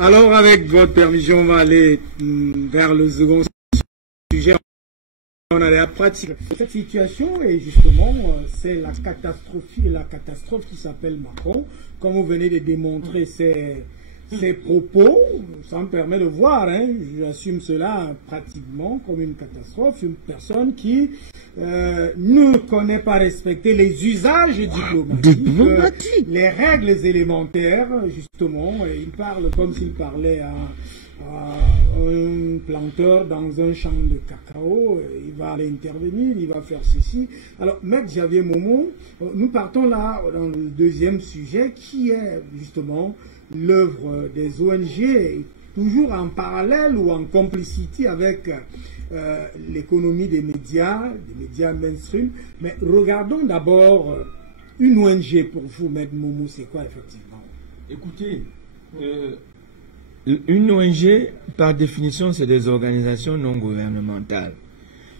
Alors, avec votre permission, on va aller vers le second sujet. On a la pratique. Cette situation, et justement, c'est la catastrophe qui s'appelle Macron. Comme vous venez de démontrer ces propos, ça me permet de voir, hein, j'assume cela pratiquement comme une catastrophe, une personne qui ne connaît pas respecter les usages diplomatiques, les règles élémentaires, justement. Il parle comme s'il parlait à un planteur dans un champ de cacao, il va aller intervenir, il va faire ceci. Alors, Maître Javier Momo, nous partons là dans le deuxième sujet qui est justement l'œuvre des ONG, toujours en parallèle ou en complicité avec l'économie des médias mainstream. Mais regardons d'abord une ONG pour vous, Maître Momo, c'est quoi effectivement? Écoutez, une ONG, par définition, c'est des organisations non gouvernementales,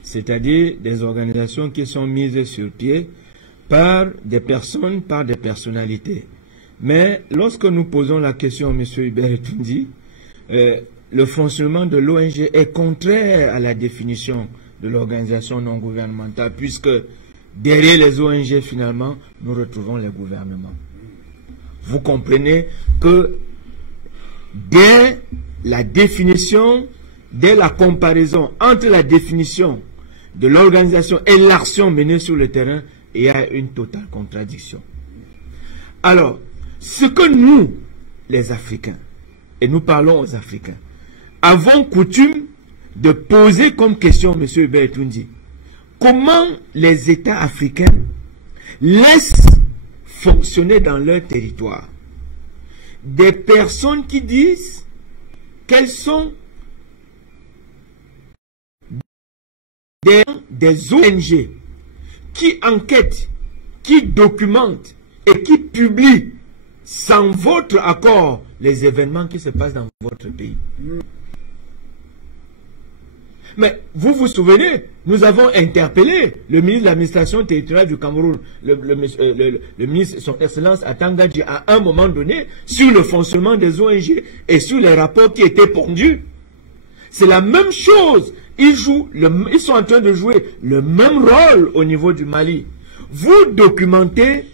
c'est-à-dire des organisations qui sont mises sur pied par des personnes, par des personnalités. Mais lorsque nous posons la question à M. Hubert Etundi, le fonctionnement de l'ONG est contraire à la définition de l'organisation non gouvernementale, puisque derrière les ONG, finalement, nous retrouvons les gouvernements. Vous comprenez que dès la définition, dès la comparaison entre la définition de l'organisation et l'action menée sur le terrain, il y a une totale contradiction. Alors, ce que nous, les Africains, et nous parlons aux Africains, avons coutume de poser comme question, M. Hubert Etundi, comment les États africains laissent fonctionner dans leur territoire des personnes qui disent qu'elles sont des ONG qui enquêtent, qui documentent et qui publient sans votre accord les événements qui se passent dans votre pays. Mais vous vous souvenez, nous avons interpellé le ministre de l'administration territoriale du Cameroun, le ministre, son Excellence Atangadji, à un moment donné, sur le fonctionnement des ONG et sur les rapports qui étaient pondus. C'est la même chose. Ils sont en train de jouer le même rôle au niveau du Mali. Vous documentez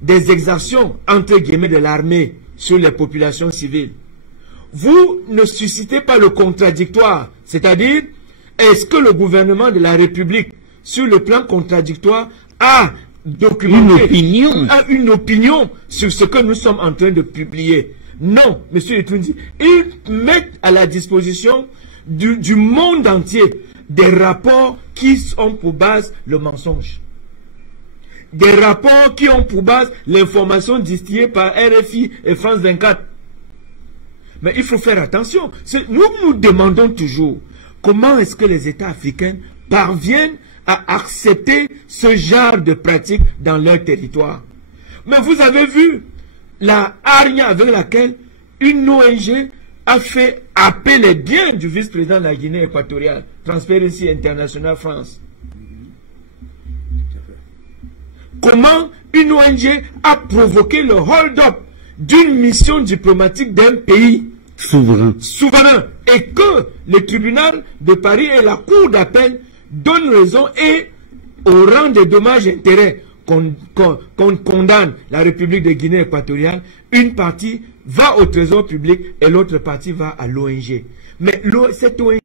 des exactions, entre guillemets, de l'armée sur les populations civiles. Vous ne suscitez pas le contradictoire, c'est-à-dire, est-ce que le gouvernement de la République, sur le plan contradictoire, a documenté une opinion sur ce que nous sommes en train de publier? Non, M. Etundi, ils mettent à la disposition du monde entier des rapports qui ont pour base le mensonge. Des rapports qui ont pour base l'information distillée par RFI et France 24. Mais il faut faire attention. Nous nous demandons toujours comment est-ce que les États africains parviennent à accepter ce genre de pratiques dans leur territoire. Mais vous avez vu la hargne avec laquelle une ONG a fait appeler les biens du vice-président de la Guinée équatoriale, Transparency International France. Comment une ONG a provoqué le hold-up d'une mission diplomatique d'un pays souverain et que le tribunal de Paris et la cour d'appel donnent raison et au rang des dommages et intérêts qu'on condamne la République de Guinée équatoriale, une partie va au trésor public et l'autre partie va à l'ONG. Mais cette ONG,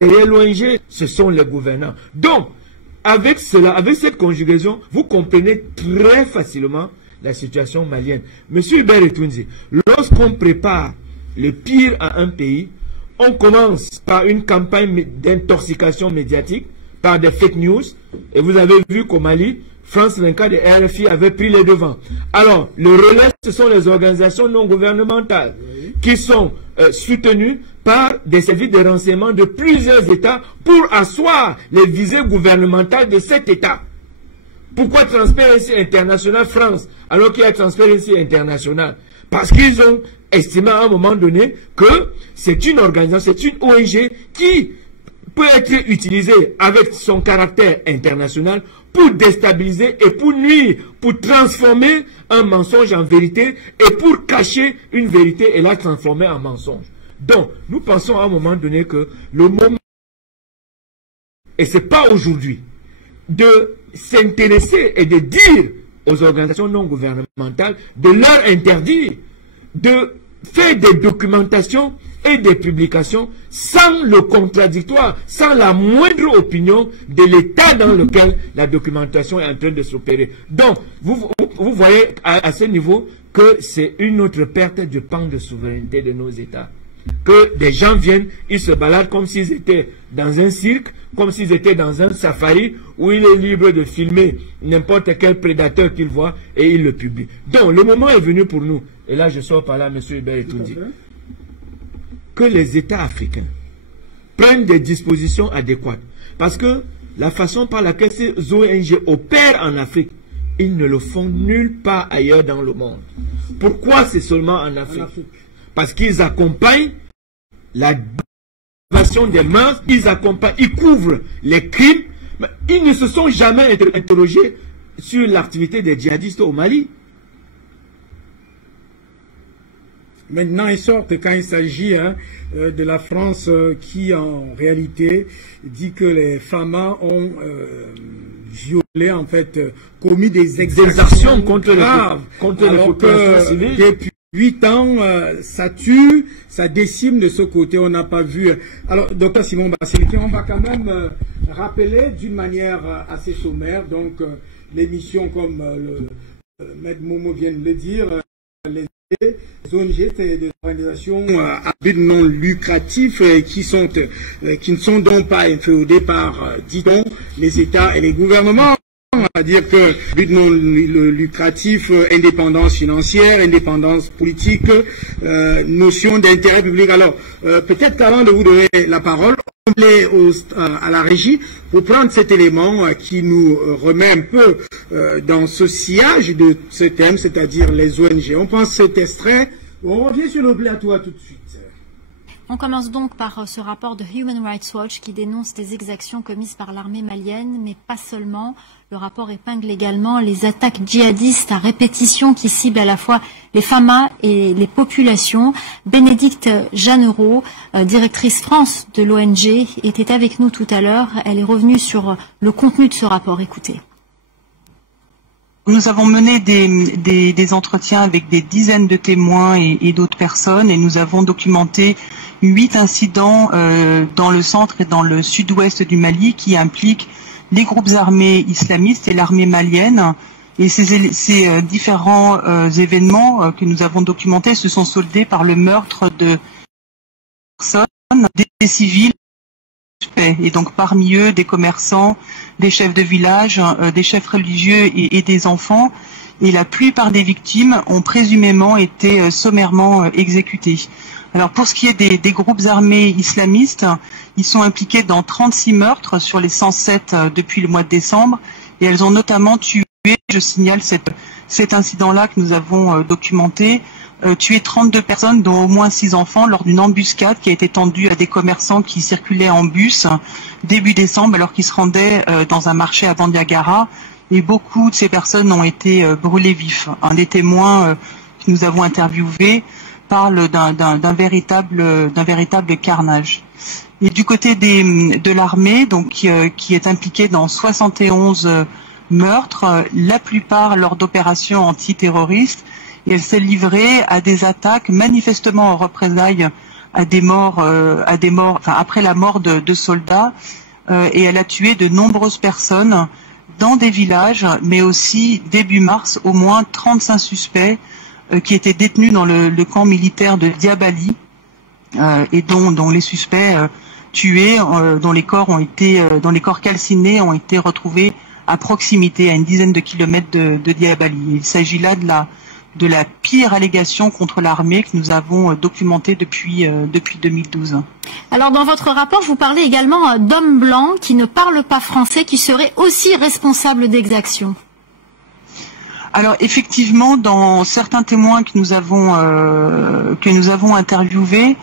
derrière l'ONG, ce sont les gouvernants. Donc, avec cela, avec cette conjugaison, vous comprenez très facilement la situation malienne. Monsieur Hubert Etundi, lorsqu'on prépare le pire à un pays, on commence par une campagne d'intoxication médiatique, par des fake news, et vous avez vu qu'au Mali, France 24 et RFI avaient pris les devants. Alors, le relais, ce sont les organisations non gouvernementales qui sont soutenues par des services de renseignement de plusieurs États pour asseoir les visées gouvernementales de cet État. Pourquoi Transparency International France alors qu'il y a Transparency International? Parce qu'ils ont estimé à un moment donné que c'est une organisation, c'est une ONG qui peut être utilisé avec son caractère international pour déstabiliser et pour nuire, pour transformer un mensonge en vérité et pour cacher une vérité et la transformer en mensonge. Donc, nous pensons à un moment donné que le moment, et ce n'est pas aujourd'hui, de s'intéresser et de dire aux organisations non gouvernementales de leur interdire de faire des documentations et des publications sans le contradictoire, sans la moindre opinion de l'état dans lequel la documentation est en train de s'opérer. Donc, vous voyez à ce niveau que c'est une autre perte de pan de souveraineté de nos États. Que des gens viennent, ils se baladent comme s'ils étaient dans un cirque, comme s'ils étaient dans un safari où il est libre de filmer n'importe quel prédateur qu'il voit et il le publie. Donc le moment est venu pour nous, et là je sors par là, M. Hubert Etoundi, que les États africains prennent des dispositions adéquates. Parce que la façon par laquelle ces ONG opèrent en Afrique, ils ne le font nulle part ailleurs dans le monde. Pourquoi c'est seulement en Afrique? Parce qu'ils accompagnent la dépravation des mœurs, ils couvrent les crimes, mais ils ne se sont jamais interrogés sur l'activité des djihadistes au Mali. Maintenant, ils sortent quand il s'agit de la France qui, en réalité, dit que les FAMA ont violé, en fait, commis des exactions graves contre les populations civiles. Depuis 8 ans, ça tue, ça décime de ce côté, on n'a pas vu. Alors, docteur Simon Basiliki, on va quand même rappeler d'une manière assez sommaire, donc l'émission, comme le Maître Momo vient de le dire, les ONG, c'est des organisations à but non lucratif qui ne sont donc pas inféodées par, dit-on, les États et les gouvernements. C'est-à-dire que but non lucratif, indépendance financière, indépendance politique, notion d'intérêt public. Alors, peut-être qu'avant de vous donner la parole, on est à la régie pour prendre cet élément qui nous remet un peu dans ce sillage de ce thème, c'est-à-dire les ONG. On pense cet extrait, on revient sur le plateau tout de suite. On commence donc par ce rapport de Human Rights Watch qui dénonce des exactions commises par l'armée malienne, mais pas seulement. Le rapport épingle également les attaques djihadistes à répétition qui ciblent à la fois les FAMA et les populations. Bénédicte Jeannereau, directrice France de l'ONG, était avec nous tout à l'heure. Elle est revenue sur le contenu de ce rapport. Écoutez. Nous avons mené des entretiens avec des dizaines de témoins et d'autres personnes et nous avons documenté 8 incidents dans le centre et dans le sud-ouest du Mali qui impliquent les groupes armés islamistes et l'armée malienne. Et ces différents événements que nous avons documentés se sont soldés par le meurtre de personnes, des civils, et donc parmi eux des commerçants, des chefs de village, des chefs religieux et des enfants. Et la plupart des victimes ont présumément été sommairement exécutées. Alors pour ce qui est des groupes armés islamistes, ils sont impliqués dans 36 meurtres sur les 107 depuis le mois de décembre et elles ont notamment tué, je signale cet incident-là que nous avons documenté, tué 32 personnes dont au moins 6 enfants lors d'une embuscade qui a été tendue à des commerçants qui circulaient en bus début décembre alors qu'ils se rendaient dans un marché à Bandiagara et beaucoup de ces personnes ont été brûlées vifs. Un des témoins que nous avons interviewé parle d'un véritable carnage. Et du côté de l'armée, donc qui est impliquée dans 71 meurtres, la plupart lors d'opérations antiterroristes, et elle s'est livrée à des attaques manifestement en représailles à des morts, enfin, après la mort de soldats, et elle a tué de nombreuses personnes dans des villages, mais aussi début mars, au moins 35 suspects qui étaient détenus dans le camp militaire de Diabali et dont les suspects tués, dont les corps calcinés ont été retrouvés à proximité, à une dizaine de kilomètres de Diabali. Il s'agit là de la pire allégation contre l'armée que nous avons documentée depuis 2012. Alors dans votre rapport, vous parlez également d'hommes blancs qui ne parlent pas français, qui seraient aussi responsables d'exactions. Alors effectivement, dans certains témoins que nous avons interviewés,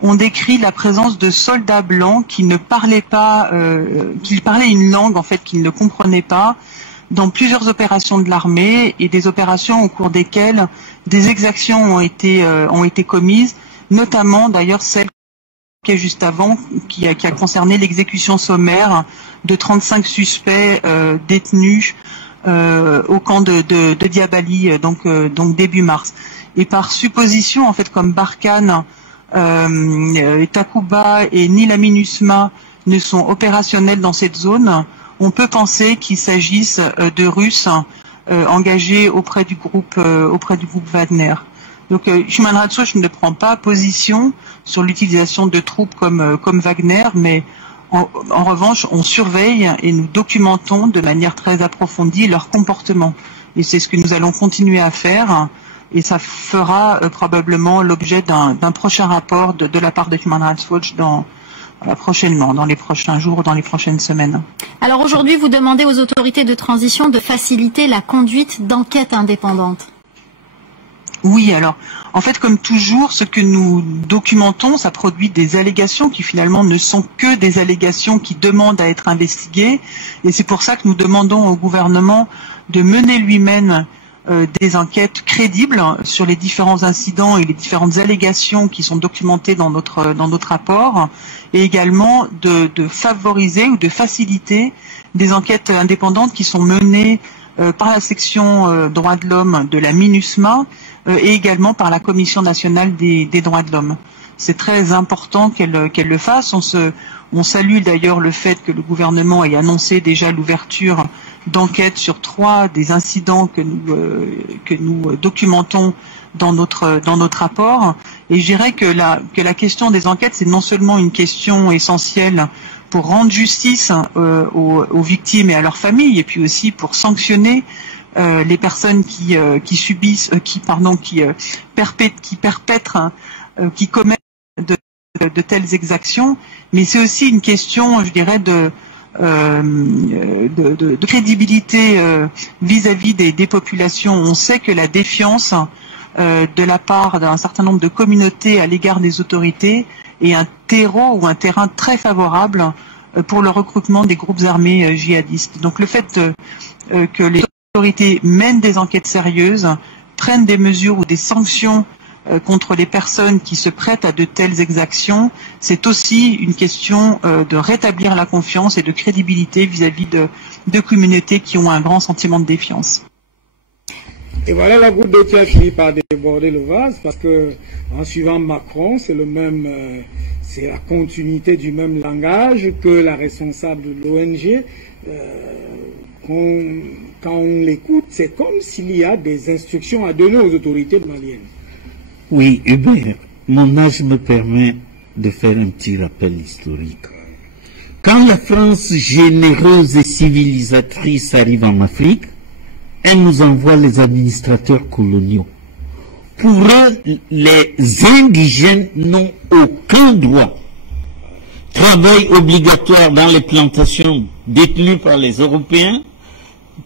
on décrit la présence de soldats blancs qui ne parlaient pas, qui parlaient une langue en fait qu'ils ne comprenaient pas, dans plusieurs opérations de l'armée et des opérations au cours desquelles des exactions ont été commises, notamment d'ailleurs celle qui est juste avant, qui a concerné l'exécution sommaire de 35 suspects détenus au camp de Diabali, donc début mars. Et par supposition, en fait, comme Barkhane, Takuba et ni la MINUSMA ne sont opérationnels dans cette zone, on peut penser qu'il s'agisse de Russes engagés auprès du groupe Wagner. Donc Human Rights Watch ne prend pas position sur l'utilisation de troupes comme Wagner, mais en revanche, on surveille et nous documentons de manière très approfondie leur comportement. Et c'est ce que nous allons continuer à faire. Et ça fera probablement l'objet d'un prochain rapport de la part de Human Rights Watch prochainement, dans les prochains jours, dans les prochaines semaines. Alors aujourd'hui, vous demandez aux autorités de transition de faciliter la conduite d'enquêtes indépendantes. Oui, alors, en fait, comme toujours, ce que nous documentons, ça produit des allégations qui finalement ne sont que des allégations qui demandent à être investiguées. Et c'est pour ça que nous demandons au gouvernement de mener lui-même des enquêtes crédibles sur les différents incidents et les différentes allégations qui sont documentées dans notre rapport, et également de favoriser ou de faciliter des enquêtes indépendantes qui sont menées par la section droits de l'homme de la MINUSMA et également par la Commission nationale des droits de l'homme. C'est très important qu'elle le fasse. On salue d'ailleurs le fait que le gouvernement ait annoncé déjà l'ouverture d'enquêtes sur 3 des incidents que nous documentons dans notre rapport. Et je dirais que la question des enquêtes, c'est non seulement une question essentielle pour rendre justice aux victimes et à leurs familles, et puis aussi pour sanctionner les personnes qui commettent de telles exactions, mais c'est aussi une question, je dirais, de crédibilité vis-à-vis des populations. On sait que la défiance de la part d'un certain nombre de communautés à l'égard des autorités est un terreau ou un terrain très favorable pour le recrutement des groupes armés djihadistes. Donc le fait que les autorités mènent des enquêtes sérieuses, prennent des mesures ou des sanctions contre les personnes qui se prêtent à de telles exactions, c'est aussi une question de rétablir la confiance et de crédibilité vis-à-vis de communautés qui ont un grand sentiment de défiance. Et voilà la goutte d'eau qui a fini par déborder le vase, parce que en suivant Macron, c'est c'est la continuité du même langage que la responsable de l'ONG. Quand on l'écoute, c'est comme s'il y a des instructions à donner aux autorités maliennes. Oui, Hubert, mon âge me permet de faire un petit rappel historique. Quand la France généreuse et civilisatrice arrive en Afrique, elle nous envoie les administrateurs coloniaux. Pour eux, les indigènes n'ont aucun droit. Travail obligatoire dans les plantations détenues par les Européens,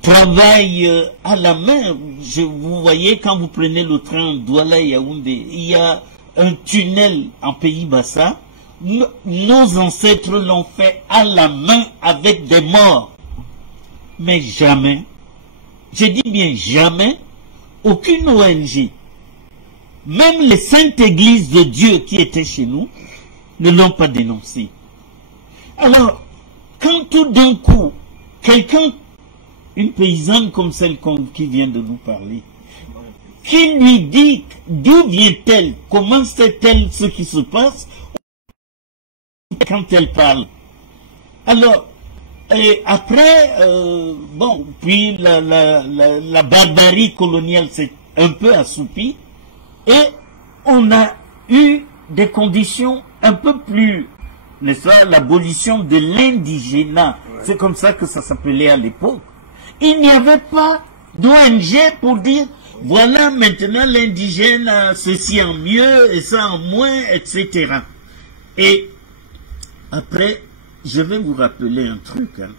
travail à la main. Vous voyez, quand vous prenez le train Douala-Yaoundé, il y a un tunnel en Pays-Bassa. Nos ancêtres l'ont fait à la main avec des morts. Mais jamais, je dis bien jamais, aucune ONG, même les saintes églises de Dieu qui étaient chez nous, ne l'ont pas dénoncé. Alors, quand tout d'un coup, quelqu'un, une paysanne comme celle qui vient de nous parler, qui lui dit d'où vient-elle, comment sait-elle ce qui se passe quand elle parle. Alors, et après, bon, puis la barbarie coloniale s'est un peu assoupie et on a eu des conditions un peu plus, n'est-ce pas, l'abolition de l'indigénat. C'est comme ça que ça s'appelait à l'époque. Il n'y avait pas d'ONG pour dire, voilà maintenant l'indigène a ceci en mieux et ça en moins, etc. Et après, je vais vous rappeler un truc. Hein.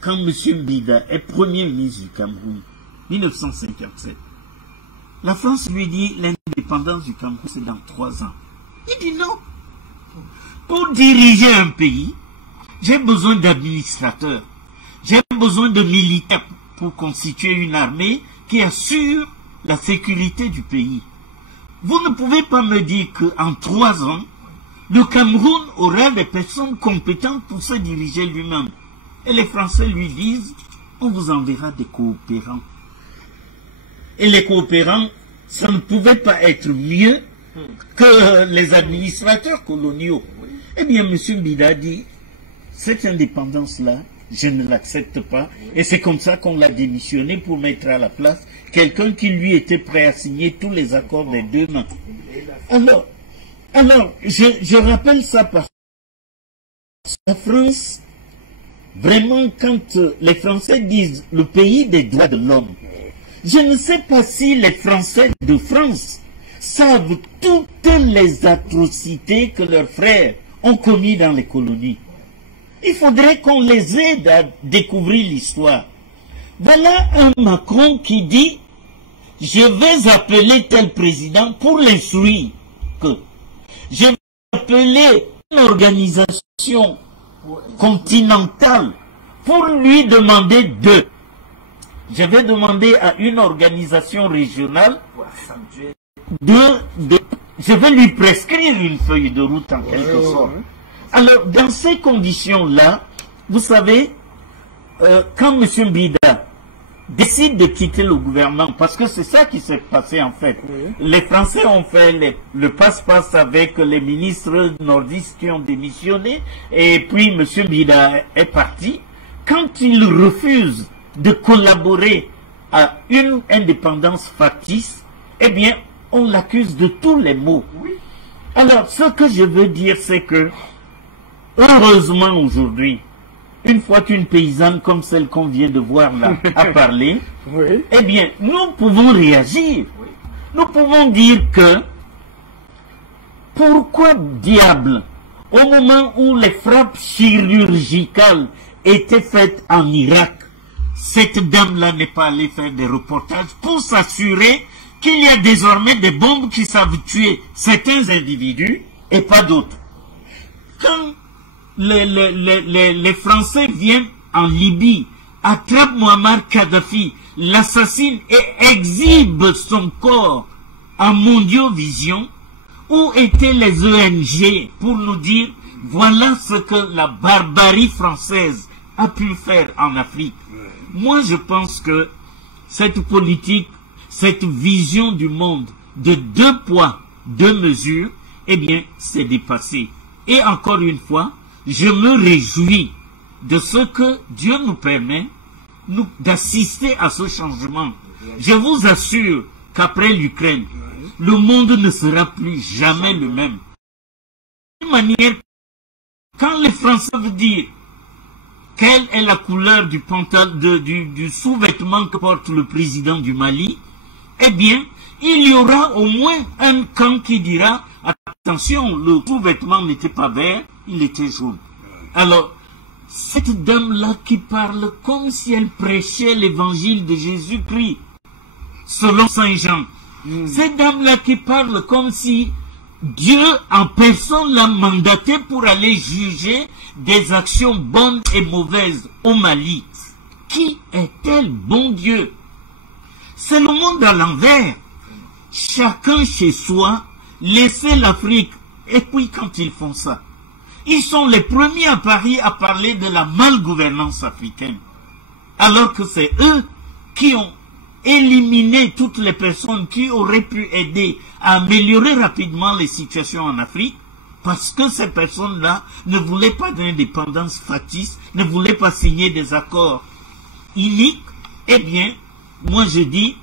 Quand M. Mbida est Premier ministre du Cameroun, 1957, la France lui dit l'indépendance du Cameroun c'est dans 3 ans. Il dit non, Pour diriger un pays, j'ai besoin d'administrateurs, j'ai besoin de militaires pour constituer une armée qui assure la sécurité du pays. Vous ne pouvez pas me dire qu'en 3 ans, le Cameroun aura des personnes compétentes pour se diriger lui-même. Et les Français lui disent, on vous enverra des coopérants. Et les coopérants, ça ne pouvait pas être mieux que les administrateurs coloniaux. Eh bien, M. Mbida dit, cette indépendance-là, je ne l'accepte pas. Et c'est comme ça qu'on l'a démissionné pour mettre à la place quelqu'un qui lui était prêt à signer tous les accords des 2 mains. Alors, je rappelle ça parce que la France, vraiment, quand les Français disent le pays des droits de l'homme, je ne sais pas si les Français de France savent toutes les atrocités que leurs frères ont commises dans les colonies. Il faudrait qu'on les aide à découvrir l'histoire. Voilà un Macron qui dit, je vais appeler tel président pour l'instruire que je vais appeler une organisation continentale pour lui demander de. Je vais demander à une organisation régionale je vais lui prescrire une feuille de route en quelque sorte. Alors, dans ces conditions-là, vous savez, quand M. Mbida décide de quitter le gouvernement, parce que c'est ça qui s'est passé en fait. Les Français ont fait le passe-passe avec les ministres nordistes qui ont démissionné, et puis M. Mbida est parti. Quand il refuse de collaborer à une indépendance factice, eh bien, on l'accuse de tous les maux. Alors, ce que je veux dire, c'est que, heureusement aujourd'hui, une fois qu'une paysanne comme celle qu'on vient de voir là a parlé, eh bien, nous pouvons réagir. Nous pouvons dire que, pourquoi diable, au moment où les frappes chirurgicales étaient faites en Irak, cette dame-là n'est pas allée faire des reportages pour s'assurer qu'il y a désormais des bombes qui savent tuer certains individus et pas d'autres. Quand les Français viennent en Libye, attrapent Muammar Kadhafi, l'assassinent et exhibent son corps en Mondiovision, où étaient les ONG pour nous dire voilà ce que la barbarie française a pu faire en Afrique? Moi, je pense que cette politique, cette vision du monde de 2 poids, 2 mesures, eh bien, c'est dépassé. Et encore une fois, je me réjouis de ce que Dieu nous permet d'assister à ce changement. Je vous assure qu'après l'Ukraine, le monde ne sera plus jamais le même. De toute manière, quand les Français veulent dire quelle est la couleur du pantalon, du sous-vêtement que porte le président du Mali, eh bien, il y aura au moins un camp qui dira attention, le sous-vêtement n'était pas vert, il était jaune. Alors, cette dame-là qui parle comme si elle prêchait l'évangile de Jésus-Christ, selon Saint Jean, cette dame-là qui parle comme si Dieu en personne l'a mandaté pour aller juger des actions bonnes et mauvaises au Mali. Qui est-elle, bon Dieu? C'est le monde à l'envers. Chacun chez soi, laissez l'Afrique. Et puis quand ils font ça, ils sont les premiers à Paris à parler de la malgouvernance africaine. Alors que c'est eux qui ont éliminé toutes les personnes qui auraient pu aider à améliorer rapidement les situations en Afrique, parce que ces personnes-là ne voulaient pas d'indépendance factice, ne voulaient pas signer des accords iniques. Eh bien, moi je dis,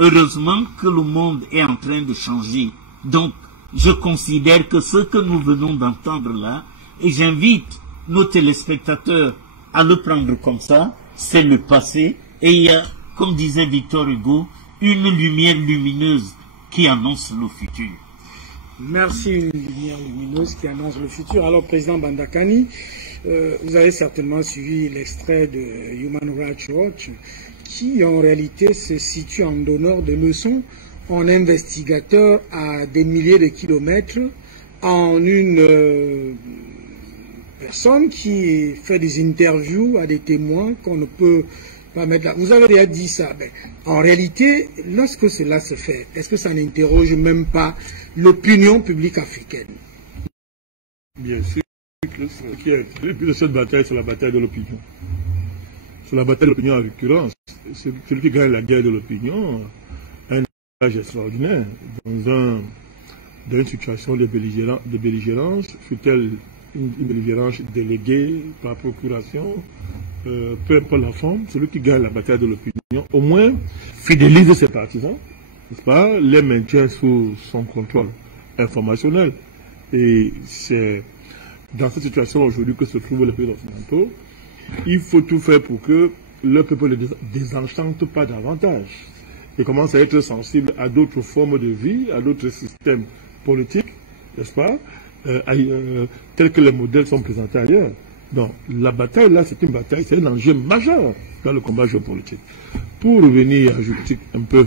heureusement que le monde est en train de changer. Donc, je considère que ce que nous venons d'entendre là, et j'invite nos téléspectateurs à le prendre comme ça, c'est le passé, et il y a, comme disait Victor Hugo, une lumière lumineuse qui annonce le futur. Merci, une lumière lumineuse qui annonce le futur. Alors, Président Bandakani, vous avez certainement suivi l'extrait de Human Rights Watch, qui en réalité se situe en donneur de leçons, en investigateur à des milliers de kilomètres, en une personne qui fait des interviews à des témoins qu'on ne peut pas mettre là. Vous avez déjà dit ça. Mais en réalité, lorsque cela se fait, est-ce que ça n'interroge même pas l'opinion publique africaine? Bien sûr que ce qui est le but de cette bataille, c'est la bataille de l'opinion. C'est la bataille de l'opinion en l'occurrence. Celui qui gagne la guerre de l'opinion a un avantage extraordinaire dans une situation de belligérance, fut-elle une belligérance déléguée par procuration, peu importe la forme, celui qui gagne la bataille de l'opinion, au moins fidélise ses partisans, n'est-ce pas, les maintient sous son contrôle informationnel. Et c'est dans cette situation aujourd'hui que se trouvent les pays occidentaux. Il faut tout faire pour que le peuple ne désenchante pas davantage et commence à être sensible à d'autres formes de vie, à d'autres systèmes politiques, n'est-ce pas, tels que les modèles sont présentés ailleurs. Donc la bataille là, c'est une bataille, c'est un enjeu majeur dans le combat géopolitique. Pour revenir, ajouter un peu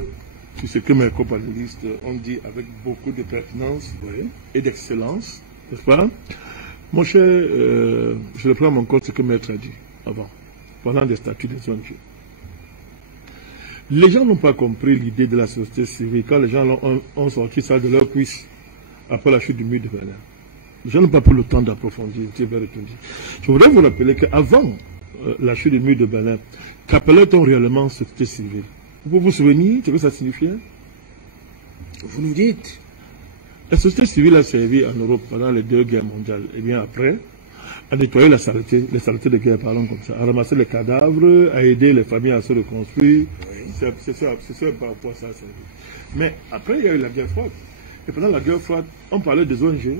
sur ce que mes companélistes ont dit avec beaucoup de pertinence et d'excellence, n'est-ce pas? Mon cher, je reprends mon compte ce que Maître a dit avant, pendant des statuts des ONG. Les gens n'ont pas compris l'idée de la société civile quand les gens ont sorti ça de leur cuisse après la chute du mur de Berlin. Les gens n'ont pas pris le temps d'approfondir. Je voudrais vous rappeler qu'avant la chute du mur de Berlin, qu'appelait-on réellement société civile? Vous vous souvenez de ce que ça signifiait? Vous nous dites. La société civile a servi en Europe pendant les 2 guerres mondiales. Et bien après, à nettoyer les saletés de guerre, parlons comme ça, à ramasser les cadavres, à aider les familles à se reconstruire. Oui. C'est ça par rapport à ça. Mais après, il y a eu la guerre froide. Et pendant la guerre froide, on parlait des ONG.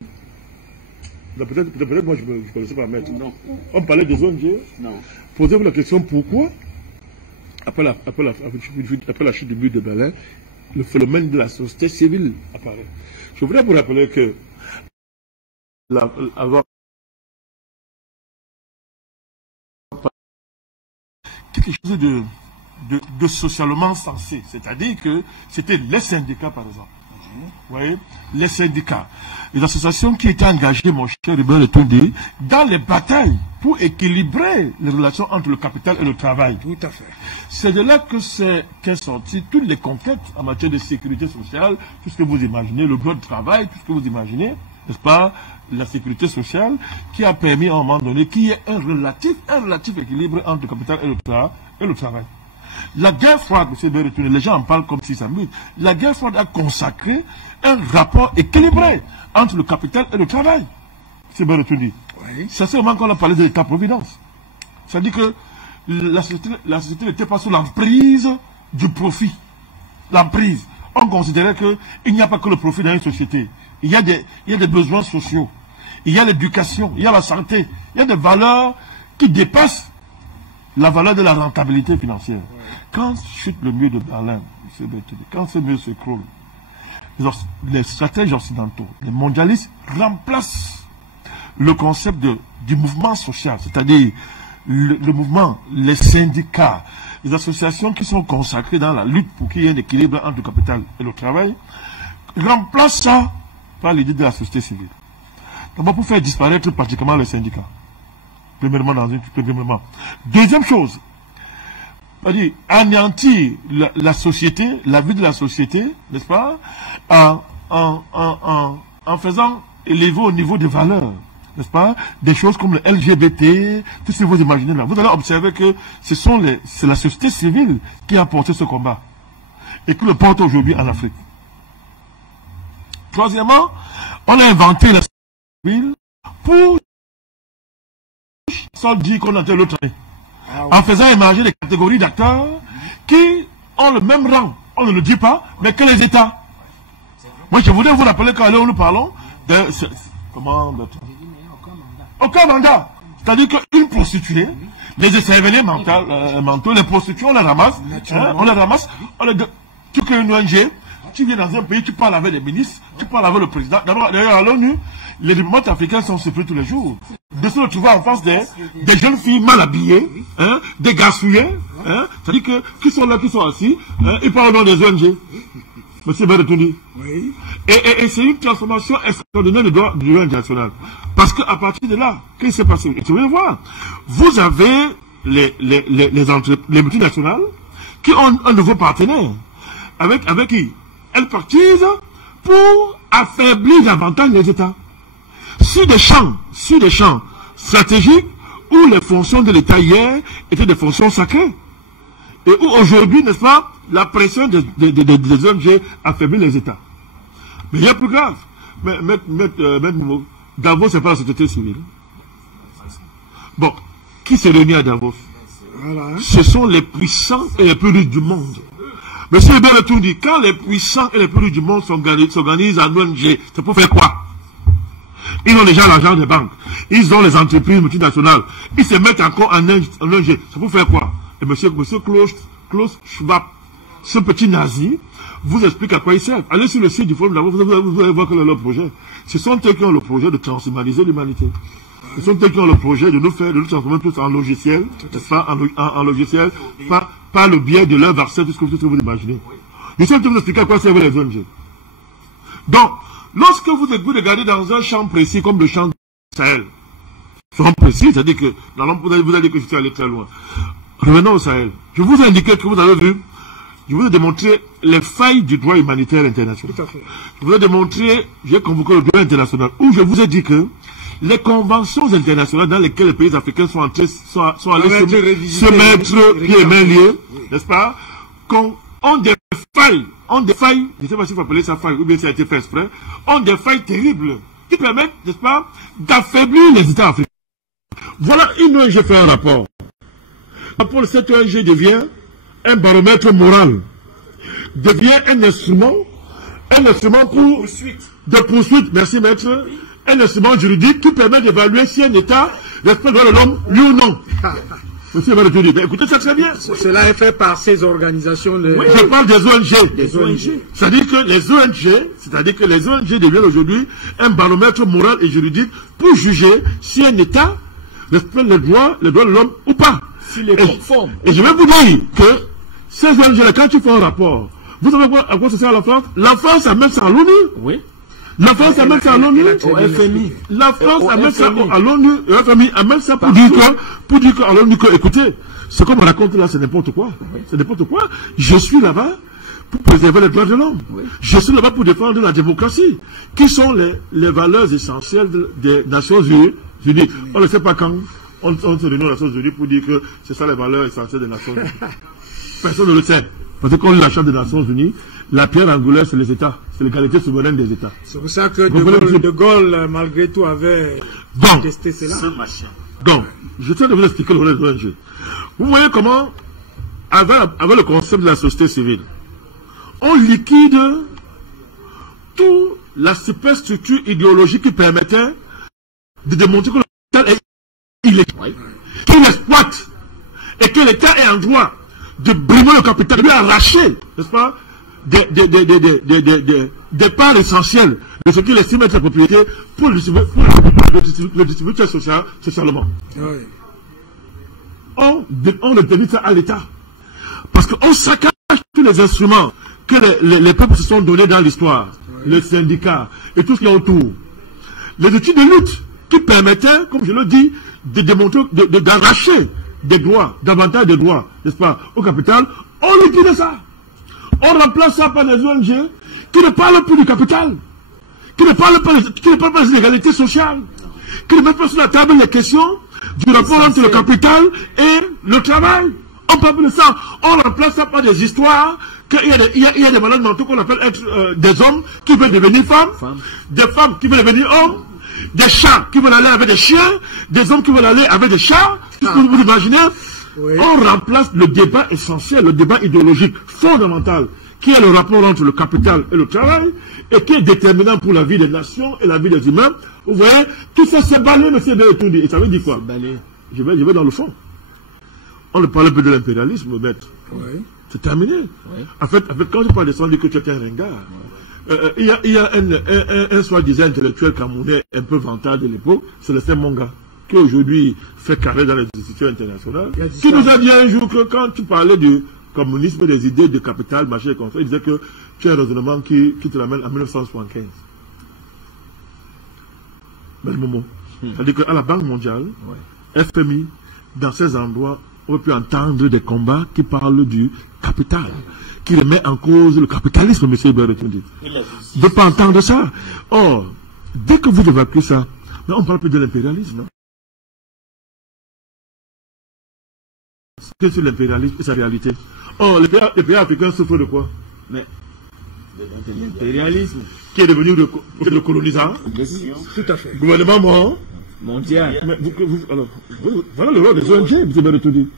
Peut-être moi je ne connaissais pas Maître. Non. On parlait des ONG. Non. Posez-vous la question pourquoi, après la chute du mur de Berlin, le phénomène de la société civile apparaît. Je voudrais vous rappeler que avoir quelque chose de socialement sensé, c'est-à-dire que c'était les syndicats par exemple. Vous voyez, les syndicats, les associations qui étaient engagées, mon cher Hubert Etunde, dans les batailles pour équilibrer les relations entre le capital et le travail. Tout à fait. C'est de là que qu'est sorti toutes les conquêtes en matière de sécurité sociale, tout ce que vous imaginez, le droit de travail, tout ce que vous imaginez, n'est-ce pas, la sécurité sociale, qui a permis à un moment donné qu'il y ait un relatif équilibre entre le capital et le travail. La guerre froide, M. Berretune, les gens en parlent comme si ça m'aide. La guerre froide a consacré un rapport équilibré entre le capital et le travail. M. Berretune. Oui. C'est seulement qu'on a parlé de l'État-providence. C'est-à-dire que la société n'était pas sous l'emprise du profit. L'emprise. On considérait qu'il n'y a pas que le profit dans une société. Il y a des besoins sociaux. Il y a l'éducation, il y a la santé. Il y a des valeurs qui dépassent la valeur de la rentabilité financière. Ouais. Quand chute le mur de Berlin, M. Berthelé, quand ce mur s'écroule, les stratèges occidentaux, les mondialistes remplacent le concept du mouvement social, c'est-à-dire le mouvement, les syndicats, les associations qui sont consacrées dans la lutte pour qu'il y ait un équilibre entre le capital et le travail, remplacent ça par l'idée de la société civile. D'abord pour faire disparaître pratiquement les syndicats. Premièrement. Deuxième chose, c'est-à-dire anéantir la société, la vie de la société, n'est-ce pas, en faisant élever au niveau des valeurs, n'est-ce pas, des choses comme le LGBT, tout ce que vous imaginez là. Vous allez observer que c'est la société civile qui a porté ce combat et qui le porte aujourd'hui en Afrique. Troisièmement, on a inventé la société civile pour sans dire qu'on entend l'autre année. Ah, oui. En faisant émerger des catégories d'acteurs qui ont le même rang, on ne le dit pas, mais que les États. Moi, je voudrais vous rappeler qu'à l'heure où nous parlons de... Aucun mandat. C'est-à-dire qu'une prostituée, les écervelés mentaux, les prostituées, on les ramasse, tu crées une ONG, tu viens dans un pays, tu parles avec les ministres, tu parles avec le président. D'ailleurs, à l'ONU, les diplomates africains sont surpris tous les jours de se retrouver en face des jeunes filles mal habillées, hein, des garçouillets, hein, c'est-à-dire qui sont là, qui sont assis, ils parlent dans des ONG. Monsieur Beretouni. Oui. Et c'est une transformation extraordinaire du droit international. Parce qu'à partir de là, qu'est-ce qui s'est passé? Et tu veux voir, vous avez les multinationales qui ont un nouveau partenaire. Avec qui? Elles partisent pour affaiblir davantage les États. Sur des champs stratégiques où les fonctions de l'État hier étaient des fonctions sacrées. Et où aujourd'hui, n'est-ce pas, la pression des ONG affaiblit les États. Mais il y a plus grave. Davos, c'est pas la société civile. Bon, qui s'est réuni à Davos? Voilà. Ce sont les puissants et les plus riches du monde. Monsieur Beretouni dit, quand les puissants et les plus riches du monde s'organisent en ONG, c'est pour faire quoi? Ils ont déjà l'argent des banques. Ils ont les entreprises multinationales. Ils se mettent encore en ONG. C'est pour faire quoi? Et monsieur Klaus Schwab, ce petit nazi, vous explique à quoi il sert. Allez sur le site du Forum Davos, vous allez voir quel est leur projet. Ce sont eux qui ont le projet de transhumaniser l'humanité. Ce sont eux qui ont le projet de nous transformer tous en logiciel, n'est-ce pas, en logiciel, par le biais de leur vaccin, tout ce que vous imaginez. Ils sont en train de vous expliquer à quoi servent les ONG. Donc, lorsque vous regardez dans un champ précis comme le champ du Sahel, champ précis, c'est-à-dire que, vous allez dire que je suis allé très loin. Revenons au Sahel. Je vous ai indiqué que vous avez vu, je vous ai démontré les failles du droit humanitaire international. Tout à fait. Je vous ai démontré, j'ai convoqué le droit international, où je vous ai dit que les conventions internationales dans lesquelles les pays africains sont allés se mettre pieds et mains liés, n'est-ce pas, ont des failles, je ne sais pas s'il faut appeler ça faille, ou bien ça a été fait exprès, ont des failles terribles, qui permettent, n'est-ce pas, d'affaiblir les États africains. Voilà une ONG fait un rapport. Pour cette ONG devient un baromètre moral, devient un instrument de poursuite, merci maître, un instrument juridique qui permet d'évaluer si un État respecte le droit de l'homme, oui ou non. Monsieur Beretouni, écoutez ça très bien. Cela est fait par ces organisations. Oui, je parle des ONG. Des ONG. C'est-à-dire que les ONG deviennent aujourd'hui un baromètre moral et juridique pour juger si un État respecte les droits de l'homme ou pas. S'il est conforme. Et je vais vous dire que ces ONG-là, quand tu fais un rapport, vous savez à quoi ça sert à la France? La France a même ça à l'ONU. Oui. La France a même ça à l'ONU. Au FMI. La France a même ça à l'ONU. Le FMI a même ça pour dire qu'à l'ONU, écoutez, ce qu'on me raconte là, c'est n'importe quoi. C'est n'importe quoi. Je suis là-bas pour préserver les droits de l'homme. Oui. Je suis là-bas pour défendre la démocratie, qui sont les valeurs essentielles des Nations Unies. On ne sait pas quand on se réunit aux Nations Unies pour dire que c'est ça les valeurs essentielles des Nations Unies. Personne ne le sait. Parce que quand on achète des Nations Unies, la pierre angulaire, c'est les États. C'est l'égalité souveraine des États. C'est pour ça que De Gaulle, malgré tout, avait contesté cela. Donc, je tiens de vous expliquer le rôle des ONG. Vous voyez comment, avec le concept de la société civile, on liquide toute la superstructure idéologique qui permettait de démontrer que l'État est illégal, qu'il exploite, et que l'État est en droit de brimer le capital, de lui arracher, n'est-ce pas, des parts essentielles de ce qu'il estime être la propriété pour le distribuer socialement. Oui. On détermine ça à l'État. Parce qu'on saccage tous les instruments que les peuples se sont donnés dans l'histoire, les syndicats et tout ce qui est autour. Les outils de lutte qui permettaient, comme je le dis, de démontrer, d'arracher des droits, davantage de droits, n'est-ce pas, au capital, on liquide ça. On remplace ça par des ONG qui ne parlent plus du capital, qui ne parlent pas des inégalités sociales, qui ne mettent pas sur la table les questions du rapport entre le capital et le travail. On parle plus de ça. On remplace ça par des histoires qu'il y a des malades mentaux qu'on appelle être des hommes qui veulent devenir femmes, des femmes qui veulent devenir hommes, des chats qui veulent aller avec des chiens, des hommes qui veulent aller avec des chats. Vous imaginez? Oui. On remplace le débat essentiel, le débat idéologique fondamental, qui est le rapport entre le capital et le travail, et qui est déterminant pour la vie des nations et la vie des humains. Vous voyez, tout ça c'est balayé, monsieur Beretouni. Et ça veut dire quoi? Je vais dans le fond. On ne parle plus de l'impérialisme, maître. Oui. C'est terminé. Oui. En fait, quand je parle de ça, on dit que tu es un ringard. Il y a un soi-disant intellectuel camerounais un peu vantard de l'époque, c'est le Monga, qui aujourd'hui fait carré dans les institutions internationales, qui nous a dit un jour que quand tu parlais du communisme, des idées de capital, machin et comme ça, il disait que tu as un raisonnement qui te l'amène en 1975. Même moment. C'est-à-dire qu'à la Banque mondiale, FMI, dans ces endroits, on peut entendre des combats qui parlent du capital, qui remet en cause le capitalisme, M. Berretundi. Je ne veux pas entendre ça. Or, dès que vous évacuez ça, on ne parle plus de l'impérialisme. C'est sur l'impérialisme et sa réalité. Or, les pays africains souffrent de quoi? Mais l'impérialisme qui est devenu le colonisant. Tout à fait. Gouvernement mondial. Mais voilà le rôle des ONG, M. Berretundi.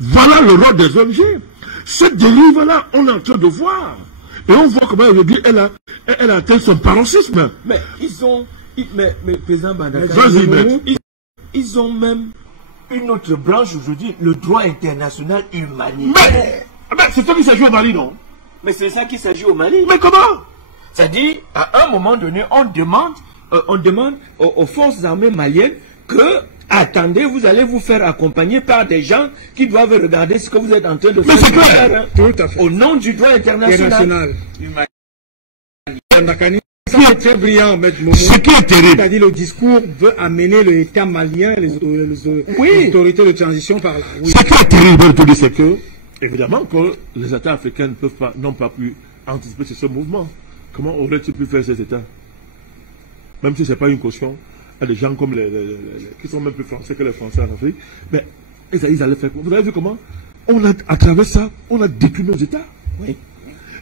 Voilà le rôle des ONG. Cette dérive-là, on est en train de voir. Et on voit comment aujourd'hui elle a atteint son paroxysme. Mais ils ont. Mais président Bandaka, ils ont même une autre branche aujourd'hui, le droit international humanitaire. Mais c'est ça qui s'est joué au Mali, non? Mais c'est ça qui s'est joué au Mali. Mais comment? C'est-à-dire, à un moment donné, on demande aux forces armées maliennes que, attendez, vous allez vous faire accompagner par des gens qui doivent regarder ce que vous êtes en train de faire. Mais c'est clair. Tout à fait. Au nom du droit international. C'est très brillant, Maître Momo. Ce qui est terrible. C'est-à-dire le discours veut amener l'État malien, les autorités de transition par là. Oui. Ce qui est terrible, c'est que, évidemment, que les États africains n'ont pas pu anticiper ce mouvement. Comment auraient-ils pu faire ces États? Même si ce n'est pas une caution, il y a des gens comme qui sont même plus français que les Français en Afrique, mais ils allaient faire quoi? Vous avez vu comment à travers ça, on a détruit nos États. Oui.